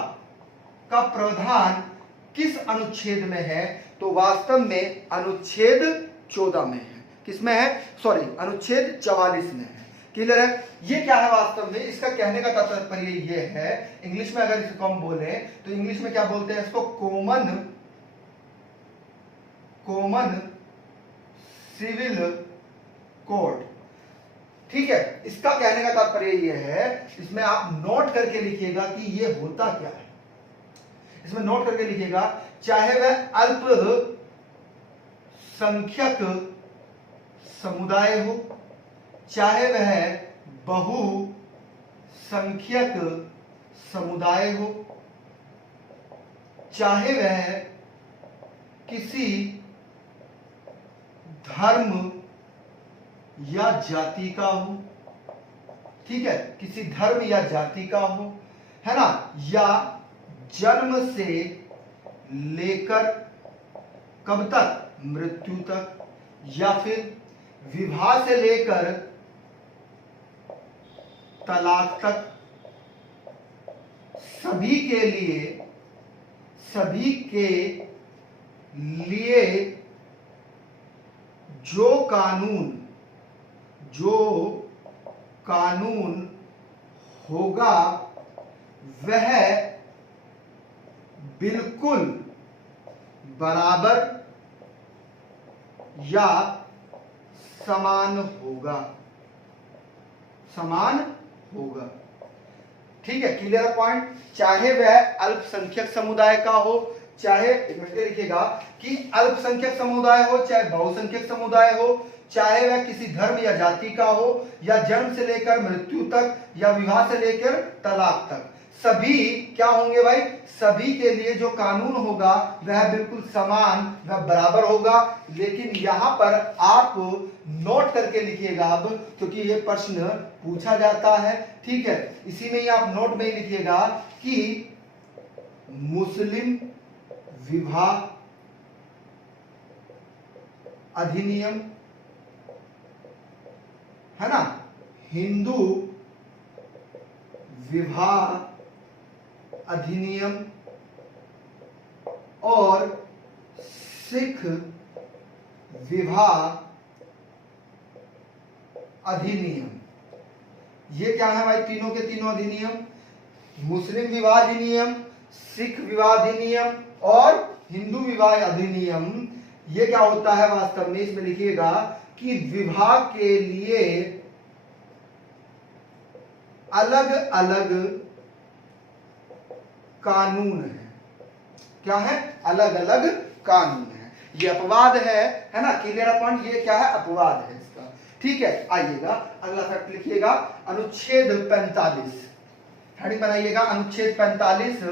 का प्रावधान किस अनुच्छेद में है, तो वास्तव में अनुच्छेद 14 में है। किसमें है? सॉरी, अनुच्छेद 44 में है। क्लियर है? ये क्या है वास्तव में, इसका कहने का तात्पर्य ये है, इंग्लिश में अगर इसको हम बोले तो इंग्लिश में क्या बोलते हैं इसको, कॉमन सिविल कोड। ठीक है, इसका कहने का तात्पर्य यह है, इसमें आप नोट करके लिखिएगा कि यह होता क्या है। इसमें नोट करके लिखिएगा, चाहे वह अल्पसंख्यक समुदाय हो, चाहे वह बहुसंख्यक समुदाय हो, चाहे वह किसी धर्म या जाति का हो। ठीक है, किसी धर्म या जाति का हो, है ना, या जन्म से लेकर कब तक, मृत्यु तक, या फिर विवाह से लेकर तलाक तक, सभी के लिए जो कानून होगा वह बिल्कुल बराबर या समान होगा। ठीक है, क्लियर पॉइंट? चाहे वह अल्पसंख्यक समुदाय का हो, चाहे लिखिएगा कि अल्पसंख्यक समुदाय हो, चाहे बहुसंख्यक समुदाय हो, चाहे वह किसी धर्म या जाति का हो, या जन्म से लेकर मृत्यु तक, या विवाह से लेकर तलाक तक, सभी क्या होंगे भाई, सभी के लिए जो कानून होगा वह बिल्कुल समान, वह बराबर होगा। लेकिन यहां पर आप नोट करके लिखिएगा अब, क्योंकि ये प्रश्न पूछा जाता है। ठीक है, इसी में ही आप नोट में ही लिखिएगा कि मुस्लिम विवाह अधिनियम, है ना, हिंदू विवाह अधिनियम और सिख विवाह अधिनियम, ये क्या है भाई, तीनों के तीनों अधिनियम, मुस्लिम विवाह अधिनियम, सिख विवाह अधिनियम और हिंदू विवाह अधिनियम। ये क्या होता है वास्तव में, इसमें लिखिएगा कि विवाह के लिए अलग अलग कानून है। क्या है? अलग अलग कानून है। ये अपवाद है ना, क्लियर पॉइंट? ये क्या है? अपवाद है इसका। ठीक है, आइएगा अगला फैक्ट लिखिएगा, अनुच्छेद 45। हेडिंग बनाइएगा अनुच्छेद 45।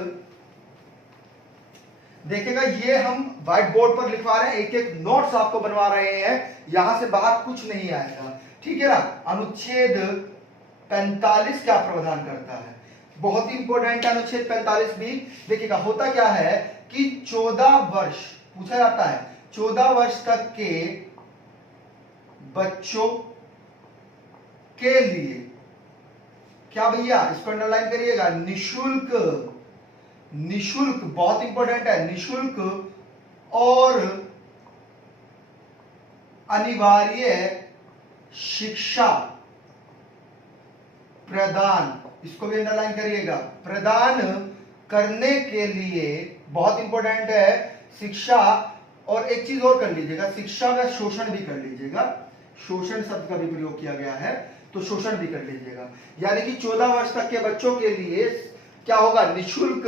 देखिएगा ये हम व्हाइट बोर्ड पर लिखवा रहे हैं, एक एक नोट्स आपको बनवा रहे हैं, यहां से बाहर कुछ नहीं आएगा, ठीक है ना। अनुच्छेद 45 क्या प्रावधान करता है, बहुत ही इंपॉर्टेंट है अनुच्छेद 45 भी। देखिएगा होता क्या है कि 14 वर्ष पूछा जाता है, 14 वर्ष तक के बच्चों के लिए क्या भैया, इसको अंडरलाइन करिएगा, निशुल्क, निशुल्क बहुत इंपॉर्टेंट है, निशुल्क और अनिवार्य शिक्षा प्रदान, इसको भी अंडरलाइन करिएगा, प्रदान करने के लिए, बहुत इंपॉर्टेंट है शिक्षा, और एक चीज और कर लीजिएगा, शिक्षा व शोषण भी कर लीजिएगा, शोषण शब्द का भी प्रयोग किया गया है तो शोषण भी कर लीजिएगा। यानी कि 14 वर्ष तक के बच्चों के लिए क्या होगा, निशुल्क,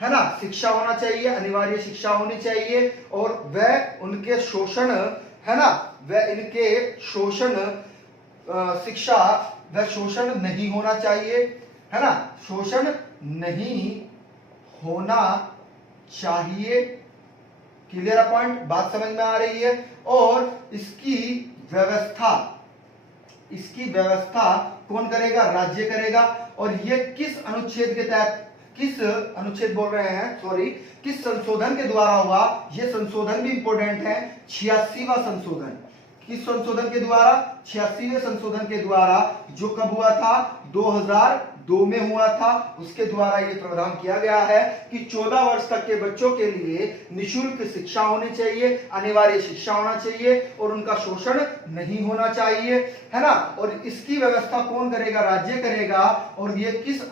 है ना, शिक्षा होना चाहिए, अनिवार्य शिक्षा होनी चाहिए, और वह उनके शोषण, है ना, वह इनके शोषण, शिक्षा वह शोषण नहीं होना चाहिए, है ना, शोषण नहीं होना चाहिए। क्लियर पॉइंट, बात समझ में आ रही है। और इसकी व्यवस्था, इसकी व्यवस्था कौन करेगा, राज्य करेगा। और ये किस अनुच्छेद के तहत, किस अनुच्छेद बोल रहे हैं, सॉरी, किस संशोधन के द्वारा हुआ, ये संशोधन भी इंपॉर्टेंट है, 86वां संशोधन, किस संशोधन के द्वारा, 86वें संशोधन के द्वारा, जो कब हुआ था, 2002 में हुआ था, उसके द्वारा ये प्रावधान किया गया है कि 14 वर्ष तक के बच्चों के लिए निशुल्क शिक्षा होनी चाहिए, अनिवार्य शिक्षा होना चाहिए, और उनका शोषण नहीं होना चाहिए, है ना। और इसकी व्यवस्था कौन करेगा, राज्य करेगा। और ये किस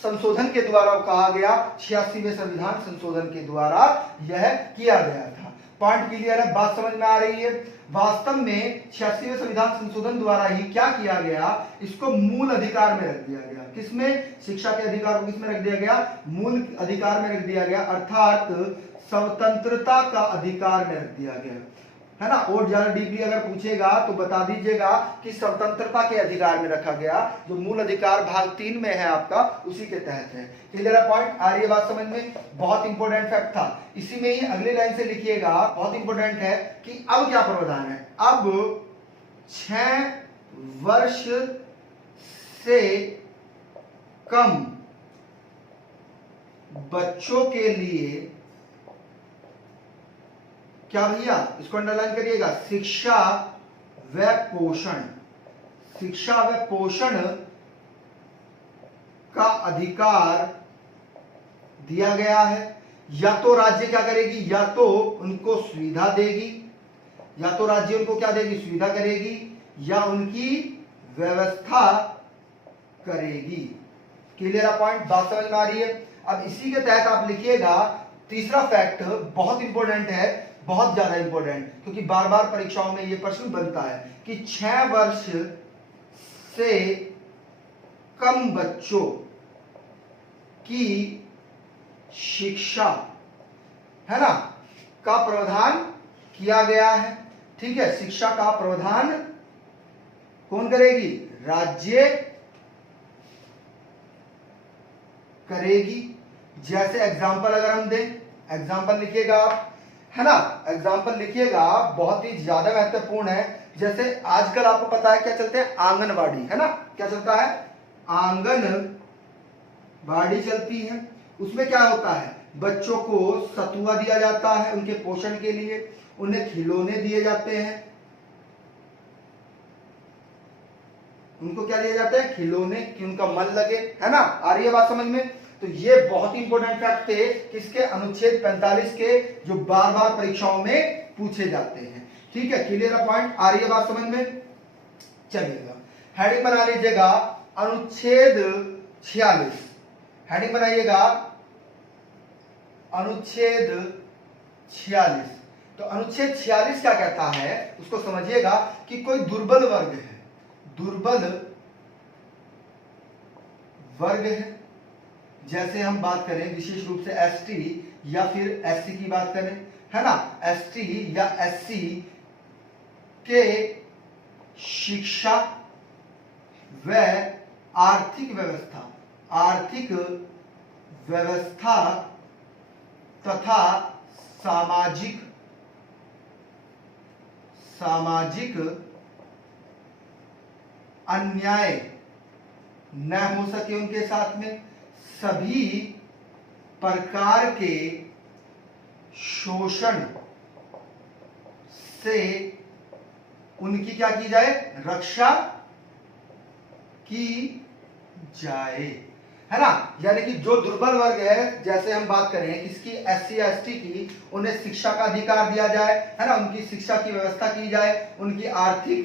संशोधन के द्वारा कहा गया, 86वें संविधान संशोधन के द्वारा यह किया गया था। पॉइंट क्लियर है, बात समझ में आ रही है। वास्तव में 86वें संविधान संशोधन द्वारा ही क्या किया गया, इसको मूल अधिकार में रख दिया गया। किसमें, शिक्षा के अधिकार को किसमें रख दिया गया, मूल अधिकार में रख दिया गया, अर्थात स्वतंत्रता का अधिकार में रख दिया गया, है ना। और ज्यादा डीपली अगर पूछेगा तो बता दीजिएगा कि स्वतंत्रता के अधिकार में रखा गया, जो मूल अधिकार भाग 3 में है आपका, उसी के तहत है। क्लियर है पॉइंट, आ रही है बात समझ में। बहुत इंपॉर्टेंट फैक्ट था, इसी में ही अगली लाइन से लिखिएगा, बहुत इंपॉर्टेंट है कि अब क्या प्रावधान है, अब 6 वर्ष से कम बच्चों के लिए क्या भैया, इसको अंडरलाइन करिएगा, शिक्षा व पोषण, शिक्षा व पोषण का अधिकार दिया गया है। या तो राज्य क्या करेगी, या तो उनको सुविधा देगी, या तो राज्य उनको क्या देगी, सुविधा करेगी, या उनकी व्यवस्था करेगी। क्लियर पॉइंट, बात समझ में आ रही है। अब इसी के तहत आप लिखिएगा, तीसरा फैक्ट बहुत इंपॉर्टेंट है, बहुत ज्यादा इंपॉर्टेंट, क्योंकि बार बार परीक्षाओं में यह प्रश्न बनता है कि 6 वर्ष से कम बच्चों की शिक्षा, है ना, का प्रावधान किया गया है। ठीक है, शिक्षा का प्रावधान कौन करेगी, राज्य करेगी। जैसे एग्जाम्पल अगर हम दें, एग्जाम्पल लिखिएगा आप, है ना, एग्जाम्पल लिखिएगा, बहुत ही ज्यादा महत्वपूर्ण है। जैसे आजकल आपको पता है क्या चलते हैं, आंगनवाड़ी, है ना, क्या चलता है, आंगनवाड़ी चलती है। उसमें क्या होता है, बच्चों को सतुआ दिया जाता है उनके पोषण के लिए, उन्हें खिलौने दिए जाते हैं, उनको क्या दिया जाता है, खिलौने, कि उनका मन लगे, है ना। आ रही है बात समझ में। तो ये बहुत ही इंपॉर्टेंट फैक्ट थे किसके, अनुच्छेद 45 के, जो बार बार परीक्षाओं में पूछे जाते हैं। ठीक है, क्लियर पॉइंट, आ रही है बात समझ में। चलिएगा, हेडिंग बना लीजिएगा, अनुच्छेद 46, हेडिंग बनाइएगा, अनुच्छेद 46। तो अनुच्छेद 46 क्या कहता है, उसको समझिएगा कि कोई दुर्बल वर्ग है, दुर्बल वर्ग है, जैसे हम बात करें विशेष रूप से एसटी या फिर एससी की बात करें, है ना, एसटी या एससी के शिक्षा व आर्थिक व्यवस्था तथा सामाजिक सामाजिक अन्याय न हो सके उनके साथ में, सभी प्रकार के शोषण से उनकी क्या की जाए, रक्षा की जाए, है ना। यानी कि जो दुर्बल वर्ग है, जैसे हम बात करें किसकी, SC ST की, उन्हें शिक्षा का अधिकार दिया जाए, है ना, उनकी शिक्षा की व्यवस्था की जाए, उनकी आर्थिक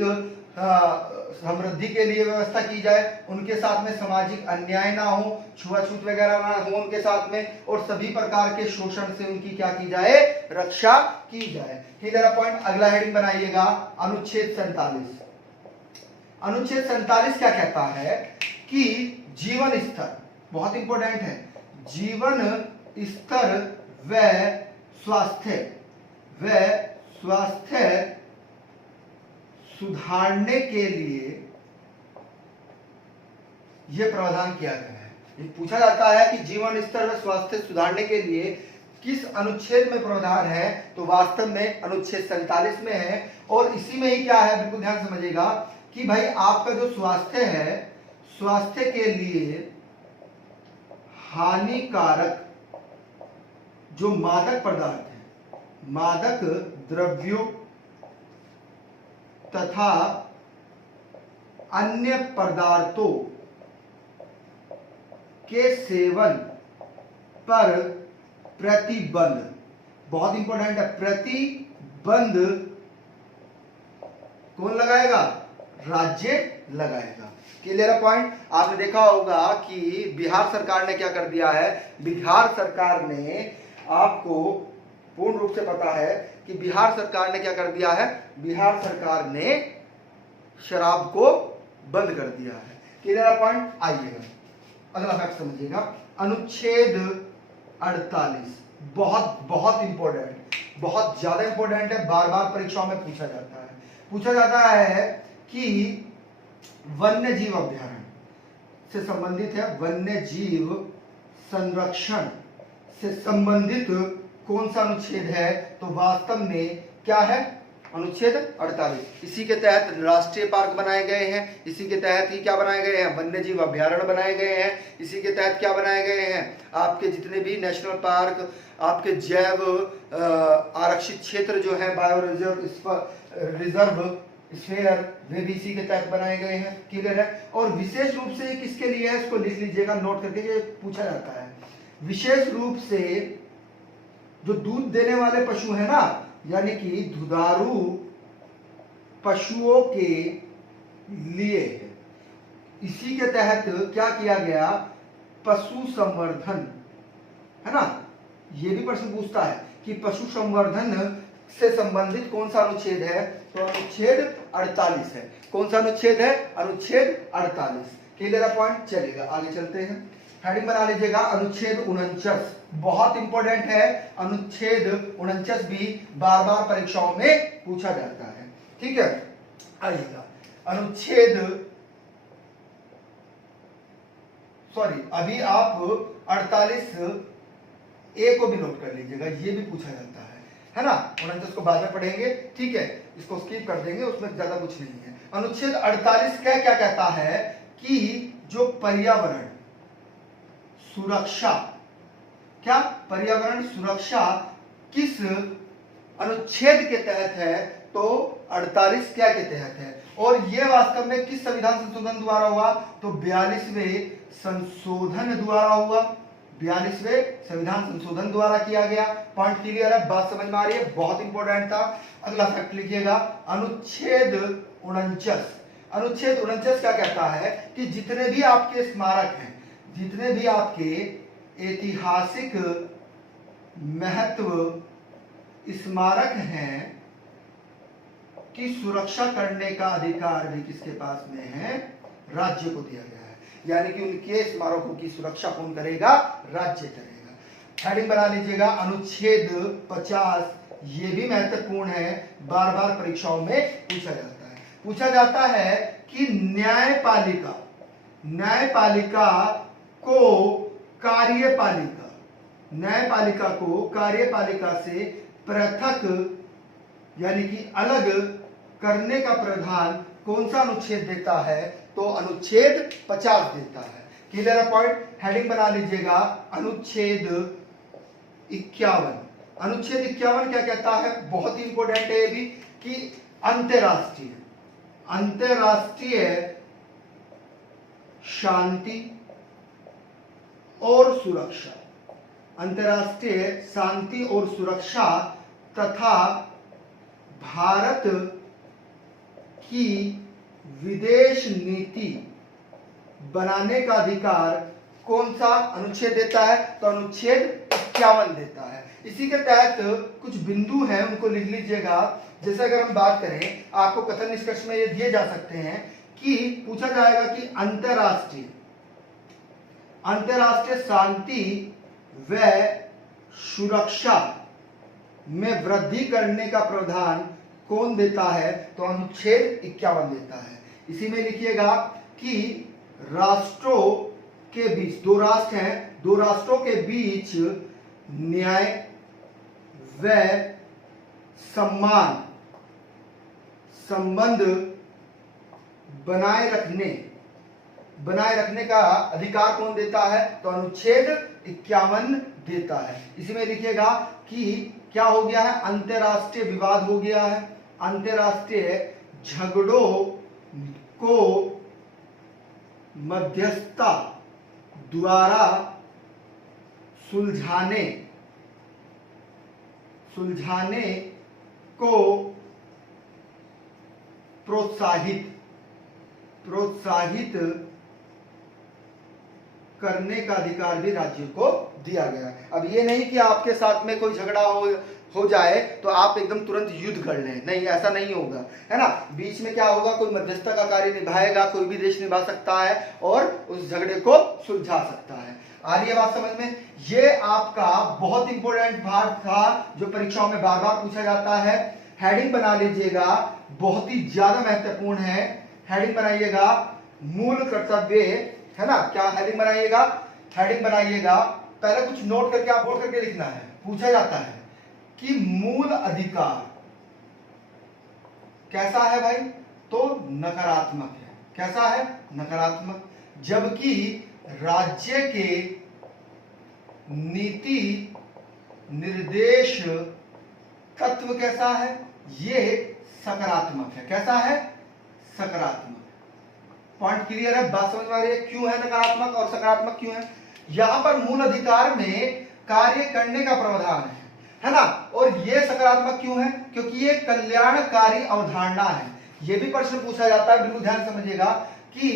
समृद्धि के लिए व्यवस्था की जाए, उनके साथ में सामाजिक अन्याय ना हो, छुआछूत वगैरह ना हो उनके साथ में, और सभी प्रकार के शोषण से उनकी क्या की जाए, रक्षा की जाए। ठीक है पॉइंट। अगला हेडिंग बनाइएगा अनुच्छेद 47। अनुच्छेद 47 क्या कहता है कि जीवन स्तर, बहुत इंपॉर्टेंट है, जीवन स्तर व स्वास्थ्य सुधारने के लिए यह प्रावधान किया गया है। ये पूछा जाता है कि जीवन स्तर व स्वास्थ्य सुधारने के लिए किस अनुच्छेद में प्रावधान है, तो वास्तव में अनुच्छेद 47 में है। और इसी में ही क्या है, बिल्कुल ध्यान समझिएगा कि भाई आपका जो स्वास्थ्य है, स्वास्थ्य के लिए हानिकारक जो मादक पदार्थ है, मादक द्रव्यों तथा अन्य पदार्थों के सेवन पर प्रतिबंध, बहुत इंपॉर्टेंट है, प्रतिबंध कौन लगाएगा, राज्य लगाएगा। Clear point. आपने देखा होगा कि बिहार सरकार ने क्या कर दिया है, बिहार सरकार ने, आपको पूर्ण रूप से पता है कि बिहार सरकार ने क्या कर दिया है, बिहार सरकार ने शराब को बंद कर दिया है। Clear point. आइएगा अगला फैक्ट समझिएगा, अनुच्छेद 48 बहुत बहुत इंपॉर्टेंट, बहुत ज्यादा इंपॉर्टेंट है, बार बार परीक्षाओं में पूछा जाता है। पूछा जाता है कि वन्य जीव अभ्यारण्य से संबंधित है, वन्य जीव संरक्षण से संबंधित कौन सा अनुच्छेद है, तो वास्तव में क्या है, अनुच्छेद 48। इसी के तहत राष्ट्रीय पार्क बनाए गए हैं, इसी के तहत ही क्या बनाए गए हैं, वन्य जीव अभ्यारण्य बनाए गए हैं, इसी के तहत क्या बनाए गए हैं, आपके जितने भी नेशनल पार्क, आपके जैव आरक्षित क्षेत्र जो है, बायो रिजर्व स्फीयर, वे भी इसी के तहत बनाए गए हैं। क्लियर है। और विशेष रूप से किसके लिए है, इसको लिख लीजिएगा नोट करके, ये पूछा जाता है। विशेष रूप से जो दूध देने वाले पशु है ना, यानी कि दुधारू पशुओं के लिए इसी के तहत क्या किया गया, पशु संवर्धन, है ना। ये भी प्रश्न पूछता है कि पशु संवर्धन से संबंधित कौन सा अनुच्छेद है, तो अनुच्छेद 48 है। कौन सा अनुच्छेद है, अनुच्छेद 48। Clear point. चलेगा आगे चलते हैं, हेडिंग बना लीजिएगा अनुच्छेद 49, बहुत इंपॉर्टेंट है। अनुच्छेद 49 भी बार बार परीक्षाओं में पूछा जाता है। ठीक है, आइएगा अनुच्छेद, सॉरी अभी आप 48 ए को भी नोट कर लीजिएगा, ये भी पूछा जाता है ना। 49 को बाद में पढ़ेंगे, ठीक है, इसको स्किप कर देंगे, उसमें ज्यादा कुछ नहीं है। अनुच्छेद 48 क्या क्या कहता है कि जो पर्यावरण सुरक्षा, क्या पर्यावरण सुरक्षा किस अनुच्छेद के तहत है, तो 48 क्या के तहत है। और यह वास्तव में किस संविधान संशोधन द्वारा हुआ, तो 42वें संशोधन द्वारा हुआ, 42वें संविधान संशोधन द्वारा किया गया। पॉइंट क्लियर है, बात समझ में आ रही है, बहुत इंपॉर्टेंट था। अगला फैक्ट लिखिएगा अनुच्छेद 49। अनुच्छेद 49 क्या कहता है कि जितने भी आपके स्मारक हैं, जितने भी आपके ऐतिहासिक महत्व स्मारक हैं, की सुरक्षा करने का अधिकार भी किसके पास में है, राज्य को दिया गया है। यानी कि उनके स्मारकों की सुरक्षा कौन करेगा, राज्य करेगा। हेडिंग बना लीजिएगा अनुच्छेद 50, ये भी महत्वपूर्ण है, बार बार परीक्षाओं में पूछा जाता है। पूछा जाता है कि न्यायपालिका, न्यायपालिका को कार्यपालिका, न्यायपालिका को कार्यपालिका से पृथक यानी कि अलग करने का प्रावधान कौन सा अनुच्छेद देता है? तो अनुच्छेद 50 देता है। क्लियर है पॉइंट? हेडिंग बना लीजिएगा अनुच्छेद 51। अनुच्छेद 51 क्या कहता है? बहुत ही इंपॉर्टेंट है ये भी, कि अंतरराष्ट्रीय शांति और सुरक्षा, अंतरराष्ट्रीय शांति और सुरक्षा तथा भारत की विदेश नीति बनाने का अधिकार कौन सा अनुच्छेद देता है? तो अनुच्छेद 51 देता है। इसी के तहत कुछ बिंदु हैं, उनको लिख लीजिएगा। जैसे अगर हम बात करें, आपको कथन निष्कर्ष में ये दिए जा सकते हैं कि पूछा जाएगा कि अंतरराष्ट्रीय शांति व सुरक्षा में वृद्धि करने का प्रावधान कौन देता है? तो अनुच्छेद 51 देता है। इसी में लिखिएगा कि राष्ट्रों के बीच, दो राष्ट्र हैं, दो राष्ट्रों के बीच न्याय व सम्मान संबंध बनाए रखने का अधिकार कौन देता है? तो अनुच्छेद 51 देता है। इसी में लिखिएगा कि क्या हो गया है? अंतरराष्ट्रीय विवाद हो गया है, अंतरराष्ट्रीय झगड़ों को मध्यस्थता द्वारा सुलझाने को प्रोत्साहित करने का अधिकार भी राज्य को दिया गया है। अब ये नहीं कि आपके साथ में कोई झगड़ा हो जाए तो आप एकदम तुरंत युद्ध कर लें, नहीं, ऐसा नहीं होगा, है ना। बीच में क्या होगा? कोई मध्यस्थता का कार्य निभाएगा, कोई भी देश निभा सकता है और उस झगड़े को सुलझा सकता है। आ रही है बात समझ में? ये आपका बहुत इंपॉर्टेंट भाग था जो परीक्षाओं में बार बार पूछा जाता है। हेडिंग बना लीजिएगा, बहुत ही ज्यादा महत्वपूर्ण है। हेडिंग बनाइएगा मूल कर्तव्य, है ना। क्या हेडिंग बनाइएगा? हेडिंग बनाइएगा, पहले कुछ नोट करके आप बोर्ड करके लिखना है। पूछा जाता है कि मूल अधिकार कैसा है भाई? तो नकारात्मक है। कैसा है? नकारात्मक। जबकि राज्य के नीति निर्देश तत्व कैसा है? ये सकारात्मक है। कैसा है? सकारात्मक। पॉइंट क्लियर है? बात समझ में आ रही है? क्यों है नकारात्मक और सकारात्मक क्यों है? यहां पर मूल अधिकार में कार्य करने का प्रावधान है ना। और ये सकारात्मक क्यों है? क्योंकि ये कल्याणकारी अवधारणा है। ये भी प्रश्न पूछा जाता है, बिल्कुल ध्यान समझिएगा कि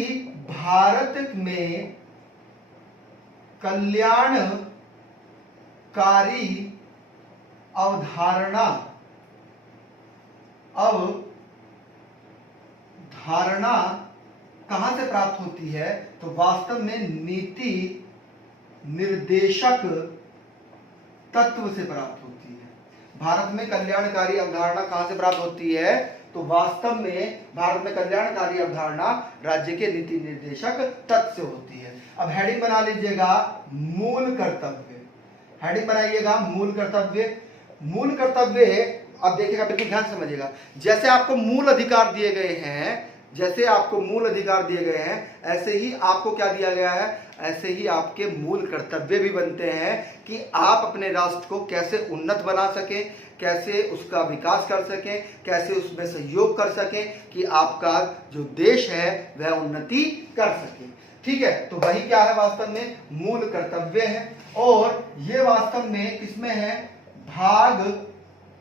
भारत में कल्याणकारी अवधारणा कहां से प्राप्त होती है? तो वास्तव में नीति निर्देशक तत्व से प्राप्त होती है। भारत में कल्याणकारी अवधारणा कहां से प्राप्त होती है? तो वास्तव में भारत में कल्याणकारी अवधारणा राज्य के नीति निर्देशक तत्व से होती है। अब हेडिंग बना लीजिएगा मूल कर्तव्य। हेडिंग बनाइएगा मूल कर्तव्य। मूल कर्तव्य, अब देखिएगा, बिल्कुल ध्यान समझिएगा। जैसे आपको मूल अधिकार दिए गए हैं, ऐसे ही आपको क्या दिया गया है? ऐसे ही आपके मूल कर्तव्य भी बनते हैं कि आप अपने राष्ट्र को कैसे उन्नत बना सकें, कैसे उसका विकास कर सकें, कैसे उसमें सहयोग कर सकें कि आपका जो देश है वह उन्नति कर सके। ठीक है, तो वही क्या है? वास्तव में मूल कर्तव्य है। और ये वास्तव में किसमें है? भाग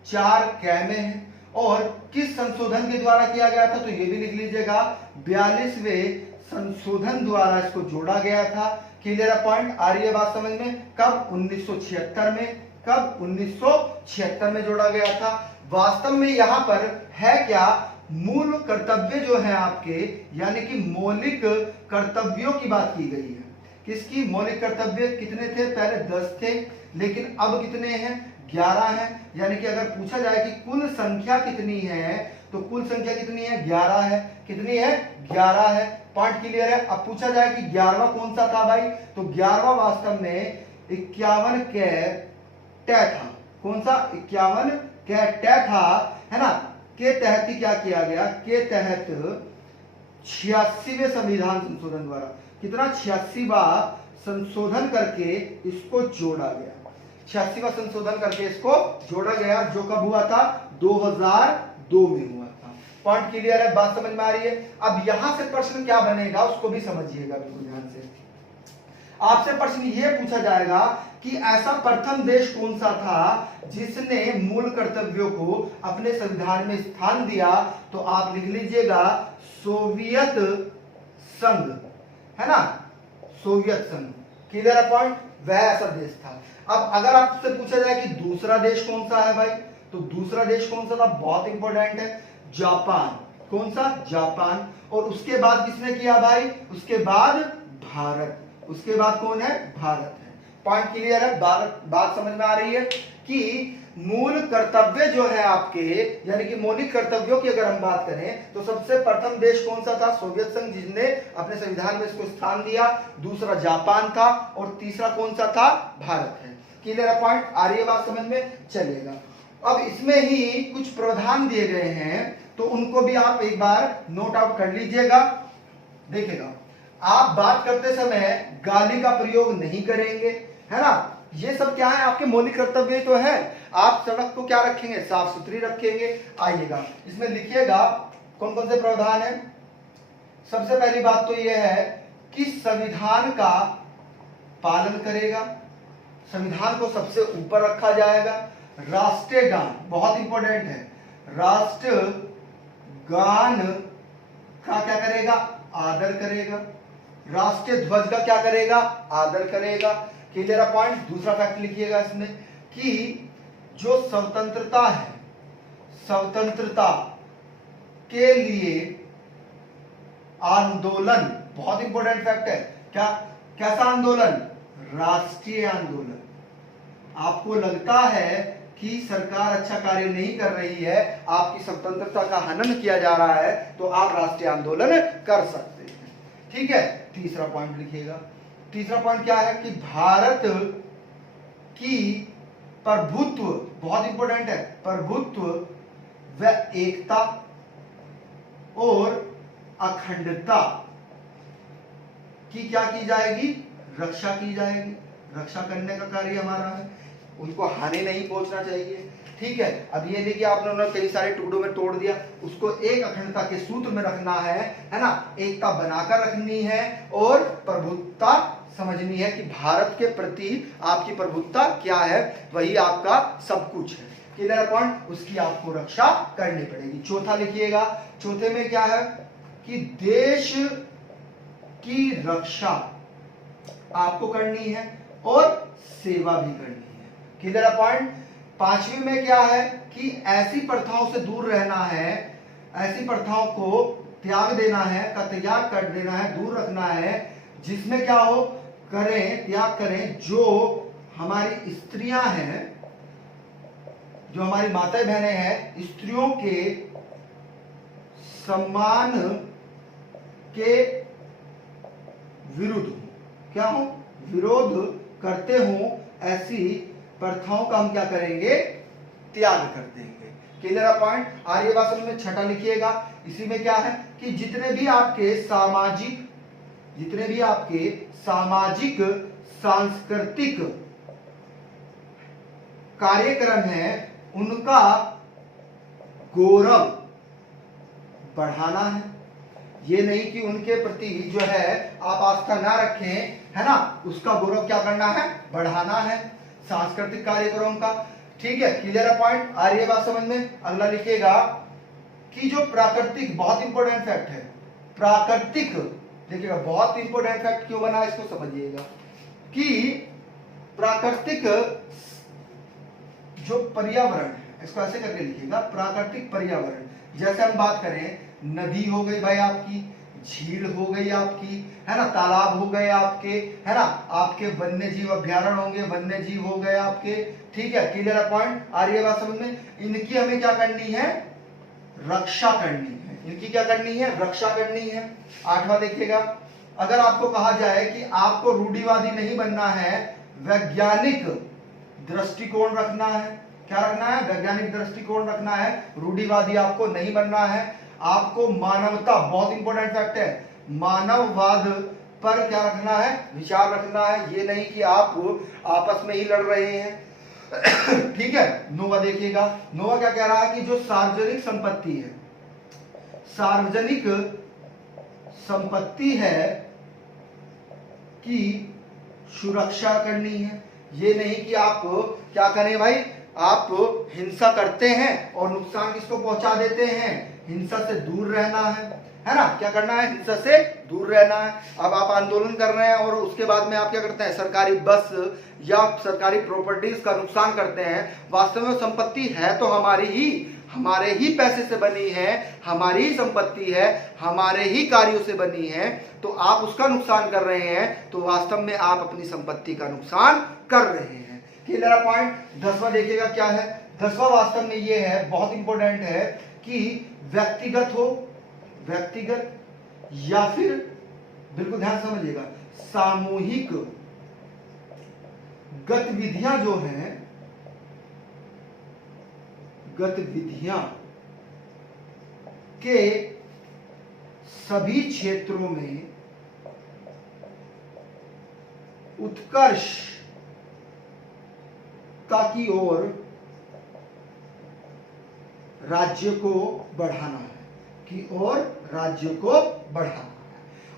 4 क में है। और किस संशोधन के द्वारा किया गया था? तो ये भी लिख लीजिएगा, 42वें संशोधन द्वारा इसको जोड़ा गया था। क्लियर है पॉइंट? आ रही है बात समझ में? कब? 1976 में। कब? 1976 में जोड़ा गया था। वास्तव में यहां पर है क्या? मूल कर्तव्य जो है आपके, यानी कि मौलिक कर्तव्यों की बात की गई है। किसकी? मौलिक कर्तव्य कितने थे? पहले 10 थे, लेकिन अब कितने हैं? 11 है। यानी कि अगर पूछा जाए कि कुल संख्या कितनी है, तो कुल संख्या कितनी है? 11 है। कितनी है? 11 है। पॉइंट क्लियर है? अब पूछा जाए कि 11वां कौन सा था भाई? तो 11वां वास्तव में 51 के तय था। कौन सा 51 के तय था, है ना, के तहत ही क्या किया गया, के तहत 86वें संविधान संशोधन द्वारा, कितना 86वां संशोधन करके इसको जोड़ा गया, 86वां संशोधन करके इसको जोड़ा गया, जो कब हुआ था, 2002 में हुआ था। पॉइंट क्लियर है, बात समझ में आ रही है। अब यहां से प्रश्न क्या बनेगा उसको भी समझिएगा बिल्कुल ध्यान से। आपसे प्रश्न ये पूछा जाएगा कि ऐसा प्रथम देश कौन सा था जिसने मूल कर्तव्यों को अपने संविधान में स्थान दिया, तो आप लिख लीजिएगा सोवियत संघ, है ना, सोवियत संघ। क्लियर है पॉइंट, वह ऐसा देश था। अब अगर आपसे पूछा जाए कि दूसरा देश कौन सा है भाई, तो दूसरा देश कौन सा था, बहुत इंपॉर्टेंट है, जापान। कौन सा, जापान। और उसके बाद किसने किया भाई, उसके बाद भारत। उसके बाद कौन है, भारत है। पॉइंट क्लियर है, बात समझ में आ रही है कि मूल कर्तव्य जो है आपके, यानी कि मौलिक कर्तव्यों की अगर हम बात करें तो सबसे प्रथम देश कौन सा था, सोवियत संघ, जिसने अपने संविधान में इसको स्थान दिया। दूसरा जापान था और तीसरा कौन सा था, भारत है। क्लियर है पॉइंट, आ रही है बात समझ में, चलेगा। अब इसमें ही कुछ प्रावधान दिए गए हैं, तो उनको भी आप एक बार नोट आउट कर लीजिएगा। देखिएगा, आप बात करते समय गाली का प्रयोग नहीं करेंगे, है ना, ये सब क्या है, आपके मौलिक कर्तव्य तो है। आप सड़क को क्या रखेंगे, साफ सुथरी रखेंगे। आइएगा, इसमें लिखिएगा कौन कौन से प्रावधान है। सबसे पहली बात तो यह है कि संविधान का पालन करेगा, संविधान को सबसे ऊपर रखा जाएगा। राष्ट्रीय गान बहुत इंपॉर्टेंट है, राष्ट्र गान का क्या करेगा, आदर करेगा। राष्ट्रीय ध्वज का क्या करेगा, आदर करेगा। क्लियर है पॉइंट। दूसरा फैक्ट लिखिएगा इसमें कि जो स्वतंत्रता है, स्वतंत्रता के लिए आंदोलन, बहुत इंपॉर्टेंट फैक्ट है। क्या, कैसा आंदोलन, राष्ट्रीय आंदोलन। आपको लगता है कि सरकार अच्छा कार्य नहीं कर रही है, आपकी स्वतंत्रता का हनन किया जा रहा है, तो आप राष्ट्रीय आंदोलन कर सकते हैं। ठीक है, तीसरा पॉइंट लिखिएगा। तीसरा पॉइंट क्या है कि भारत की प्रभुत्व, बहुत इंपॉर्टेंट है, प्रभुत्व व एकता और अखंडता की क्या की जाएगी, रक्षा की जाएगी। रक्षा करने का कार्य हमारा है, उनको हानि नहीं पहुंचना चाहिए। ठीक है, अब ये नहीं कि आपने कई सारे टुकड़ों में तोड़ दिया, उसको एक अखंडता के सूत्र में रखना है ना, एकता बनाकर रखनी है और प्रभुत्ता समझनी है कि भारत के प्रति आपकी प्रभुत्ता क्या है, वही आपका सब कुछ है। क्लियर पॉइंट, उसकी आपको रक्षा करनी पड़ेगी। चौथा लिखिएगा, चौथे में क्या है कि देश की रक्षा आपको करनी है और सेवा भी करनी है। Clear point. पांचवी में क्या है कि ऐसी प्रथाओं से दूर रहना है, ऐसी प्रथाओं को त्याग देना है, का त्याग कर देना है, दूर रखना है, जिसमें क्या हो, करें, त्याग करें, जो हमारी स्त्रियां हैं, जो हमारी माताएं बहनें हैं, स्त्रियों के सम्मान के विरुद्ध, क्या हो, विरोध करते हो, ऐसी प्रथाओं का हम क्या करेंगे, त्याग कर देंगे। क्लियर पॉइंट, आ रही बात समझ में। छठा लिखिएगा, इसी में क्या है कि जितने भी आपके सामाजिक सांस्कृतिक कार्यक्रम है, उनका गौरव बढ़ाना है। ये नहीं कि उनके प्रति जो है आप आस्था ना रखें, है ना, उसका गौरव क्या करना है, बढ़ाना है, सांस्कृतिक कार्यक्रम का। ठीक है, क्लियर पॉइंट, आ रही है बात समझ में। अगला लिखिएगा कि जो प्राकृतिक, बहुत इंपॉर्टेंट फैक्ट है, प्राकृतिक, देखिएगा बहुत इंपॉर्टेंट फैक्ट क्यों बना, इसको समझिएगा कि प्राकृतिक जो पर्यावरण है, इसको ऐसे करके लिखिएगा, प्राकृतिक पर्यावरण। जैसे हम बात करें, नदी हो गई भाई आपकी, झील हो गई आपकी, है ना, तालाब हो गए आपके, है ना, आपके वन्य जीव अभ्यारण्य होंगे, वन्य जीव हो गए आपके। ठीक है, क्लियर पॉइंट, आ रही है बात समझ में। इनकी हमें क्या करनी है, रक्षा करनी है, इनकी क्या करनी है, रक्षा करनी है। आठवां देखिएगा, अगर आपको कहा जाए कि आपको रूढ़िवादी नहीं बनना है, वैज्ञानिक दृष्टिकोण रखना है, क्या रखना है, वैज्ञानिक दृष्टिकोण रखना है, रूढ़िवादी आपको नहीं बनना है। आपको मानवता, बहुत इंपॉर्टेंट फैक्ट है, मानववाद पर क्या रखना है, विचार रखना है। ये नहीं कि आप आपस में ही लड़ रहे हैं। ठीक है। नोवा देखिएगा, नोवा क्या कह रहा है कि जो सार्वजनिक संपत्ति है, सार्वजनिक संपत्ति है कि सुरक्षा करनी है। ये नहीं कि आप क्या करें भाई, आप हिंसा करते हैं और नुकसान किसको पहुंचा देते हैं, हिंसा से दूर रहना है ना, क्या करना है, हिंसा से दूर रहना है। अब आप आंदोलन कर रहे हैं और उसके बाद में आप क्या करते हैं, सरकारी बस या सरकारी प्रॉपर्टीज का नुकसान करते हैं। वास्तव में संपत्ति है तो हमारे ही पैसे से बनी है, हमारी ही संपत्ति है, हमारे ही कार्यों से बनी है, तो आप उसका नुकसान कर रहे हैं तो वास्तव में आप अपनी संपत्ति का नुकसान कर रहे हैं। Clear point. 10वां देखिएगा क्या है, 10वां वास्तव में ये है, बहुत इंपॉर्टेंट है कि व्यक्तिगत या फिर, बिल्कुल ध्यान समझिएगा, सामूहिक गतिविधियां जो हैं, गतिविधियां के सभी क्षेत्रों में उत्कर्षता की ओर राज्य को बढ़ाना है,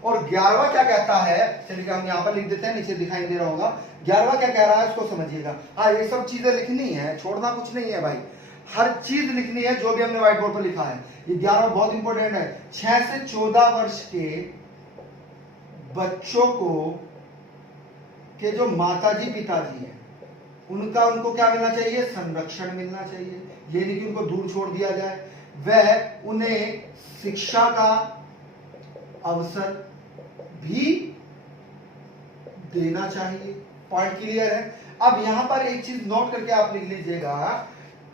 और 11वां क्या कहता है, चलिए हम यहां पर लिख देते हैं, नीचे दिखाई दे रहा होगा। 11वां क्या कह रहा है उसको समझिएगा। हाँ, ये सब चीजें लिखनी है, छोड़ना कुछ नहीं है भाई, हर चीज लिखनी है जो भी हमने व्हाइट बोर्ड पर लिखा है। ये 11वां बहुत इंपॉर्टेंट है। 6 से 14 वर्ष के बच्चों को के जो माताजी पिताजी हैं उनको क्या मिलना चाहिए, संरक्षण मिलना चाहिए। ये नहीं कि उनको दूर छोड़ दिया जाए, वह उन्हें शिक्षा का अवसर भी देना चाहिए। पॉइंट क्लियर है। अब यहां पर एक चीज नोट करके आप लिख लीजिएगा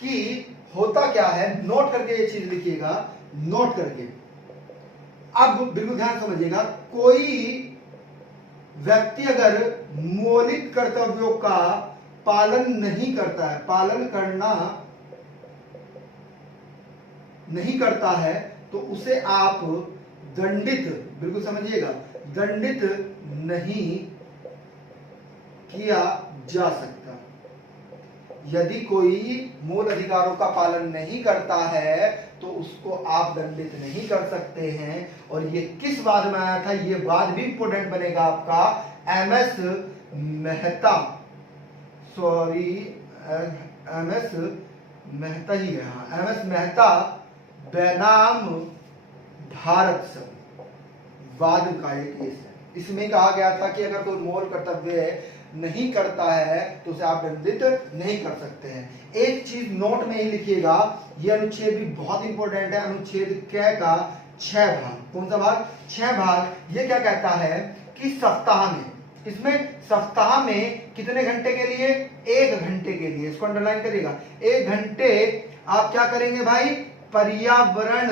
कि होता क्या है, नोट करके ये चीज लिखिएगा, नोट करके। अब बिल्कुल ध्यान समझिएगा, कोई व्यक्ति अगर मौलिक कर्तव्यों का पालन नहीं करता है, पालन करना नहीं करता है, तो उसे आप दंडित, बिल्कुल समझिएगा, दंडित नहीं किया जा सकता। यदि कोई मूल अधिकारों का पालन नहीं करता है तो उसको आप दंडित नहीं कर सकते हैं। और ये किस वाद में आया था, ये वाद भी इंपोर्टेंट बनेगा आपका, MS Mehta, sorry MS Mehta ही है, हाँ, एमएस मेहता बनाम भारत संघ वाद का एक केस है। इसमें कहा गया था कि अगर कोई मूल कर्तव्य नहीं करता है तो उसे आप दंडित नहीं कर सकते हैं। एक चीज नोट में ही लिखिएगा, यह अनुच्छेद भी बहुत इंपॉर्टेंट है, अनुच्छेद क का 6 भाग। कौन सा भाग, 6 भाग। ये क्या कहता है कि सप्ताह में, इसमें सप्ताह में कितने घंटे के लिए, 1 घंटे के लिए, इसको अंडरलाइन करिएगा, 1 घंटे आप क्या करेंगे भाई, पर्यावरण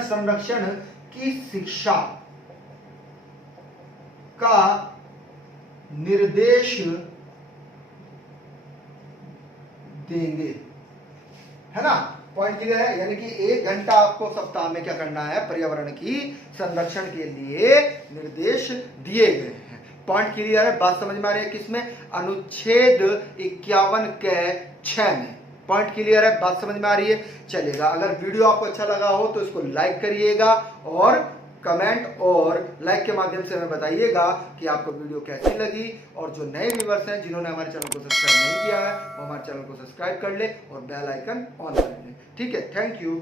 संरक्षण की शिक्षा का निर्देश देंगे, है ना। पॉइंट क्लियर है। यानी कि 1 घंटा आपको सप्ताह में क्या करना है, पर्यावरण की संरक्षण के लिए निर्देश दिए गए हैं। पॉइंट क्लियर है, बात समझ में आ रही है किसमें, अनुच्छेद 51 के 6 में। पॉइंट क्लियर है, बात समझ में आ रही है। चलेगा, अगर वीडियो आपको अच्छा लगा हो तो इसको लाइक करिएगा और कमेंट और लाइक के माध्यम से हमें बताइएगा कि आपको वीडियो कैसी लगी। और जो नए व्यूअर्स हैं जिन्होंने हमारे चैनल को सब्सक्राइब नहीं किया है वो हमारे चैनल को सब्सक्राइब कर ले और बेल आइकन ऑन कर ले। ठीक है, थैंक यू।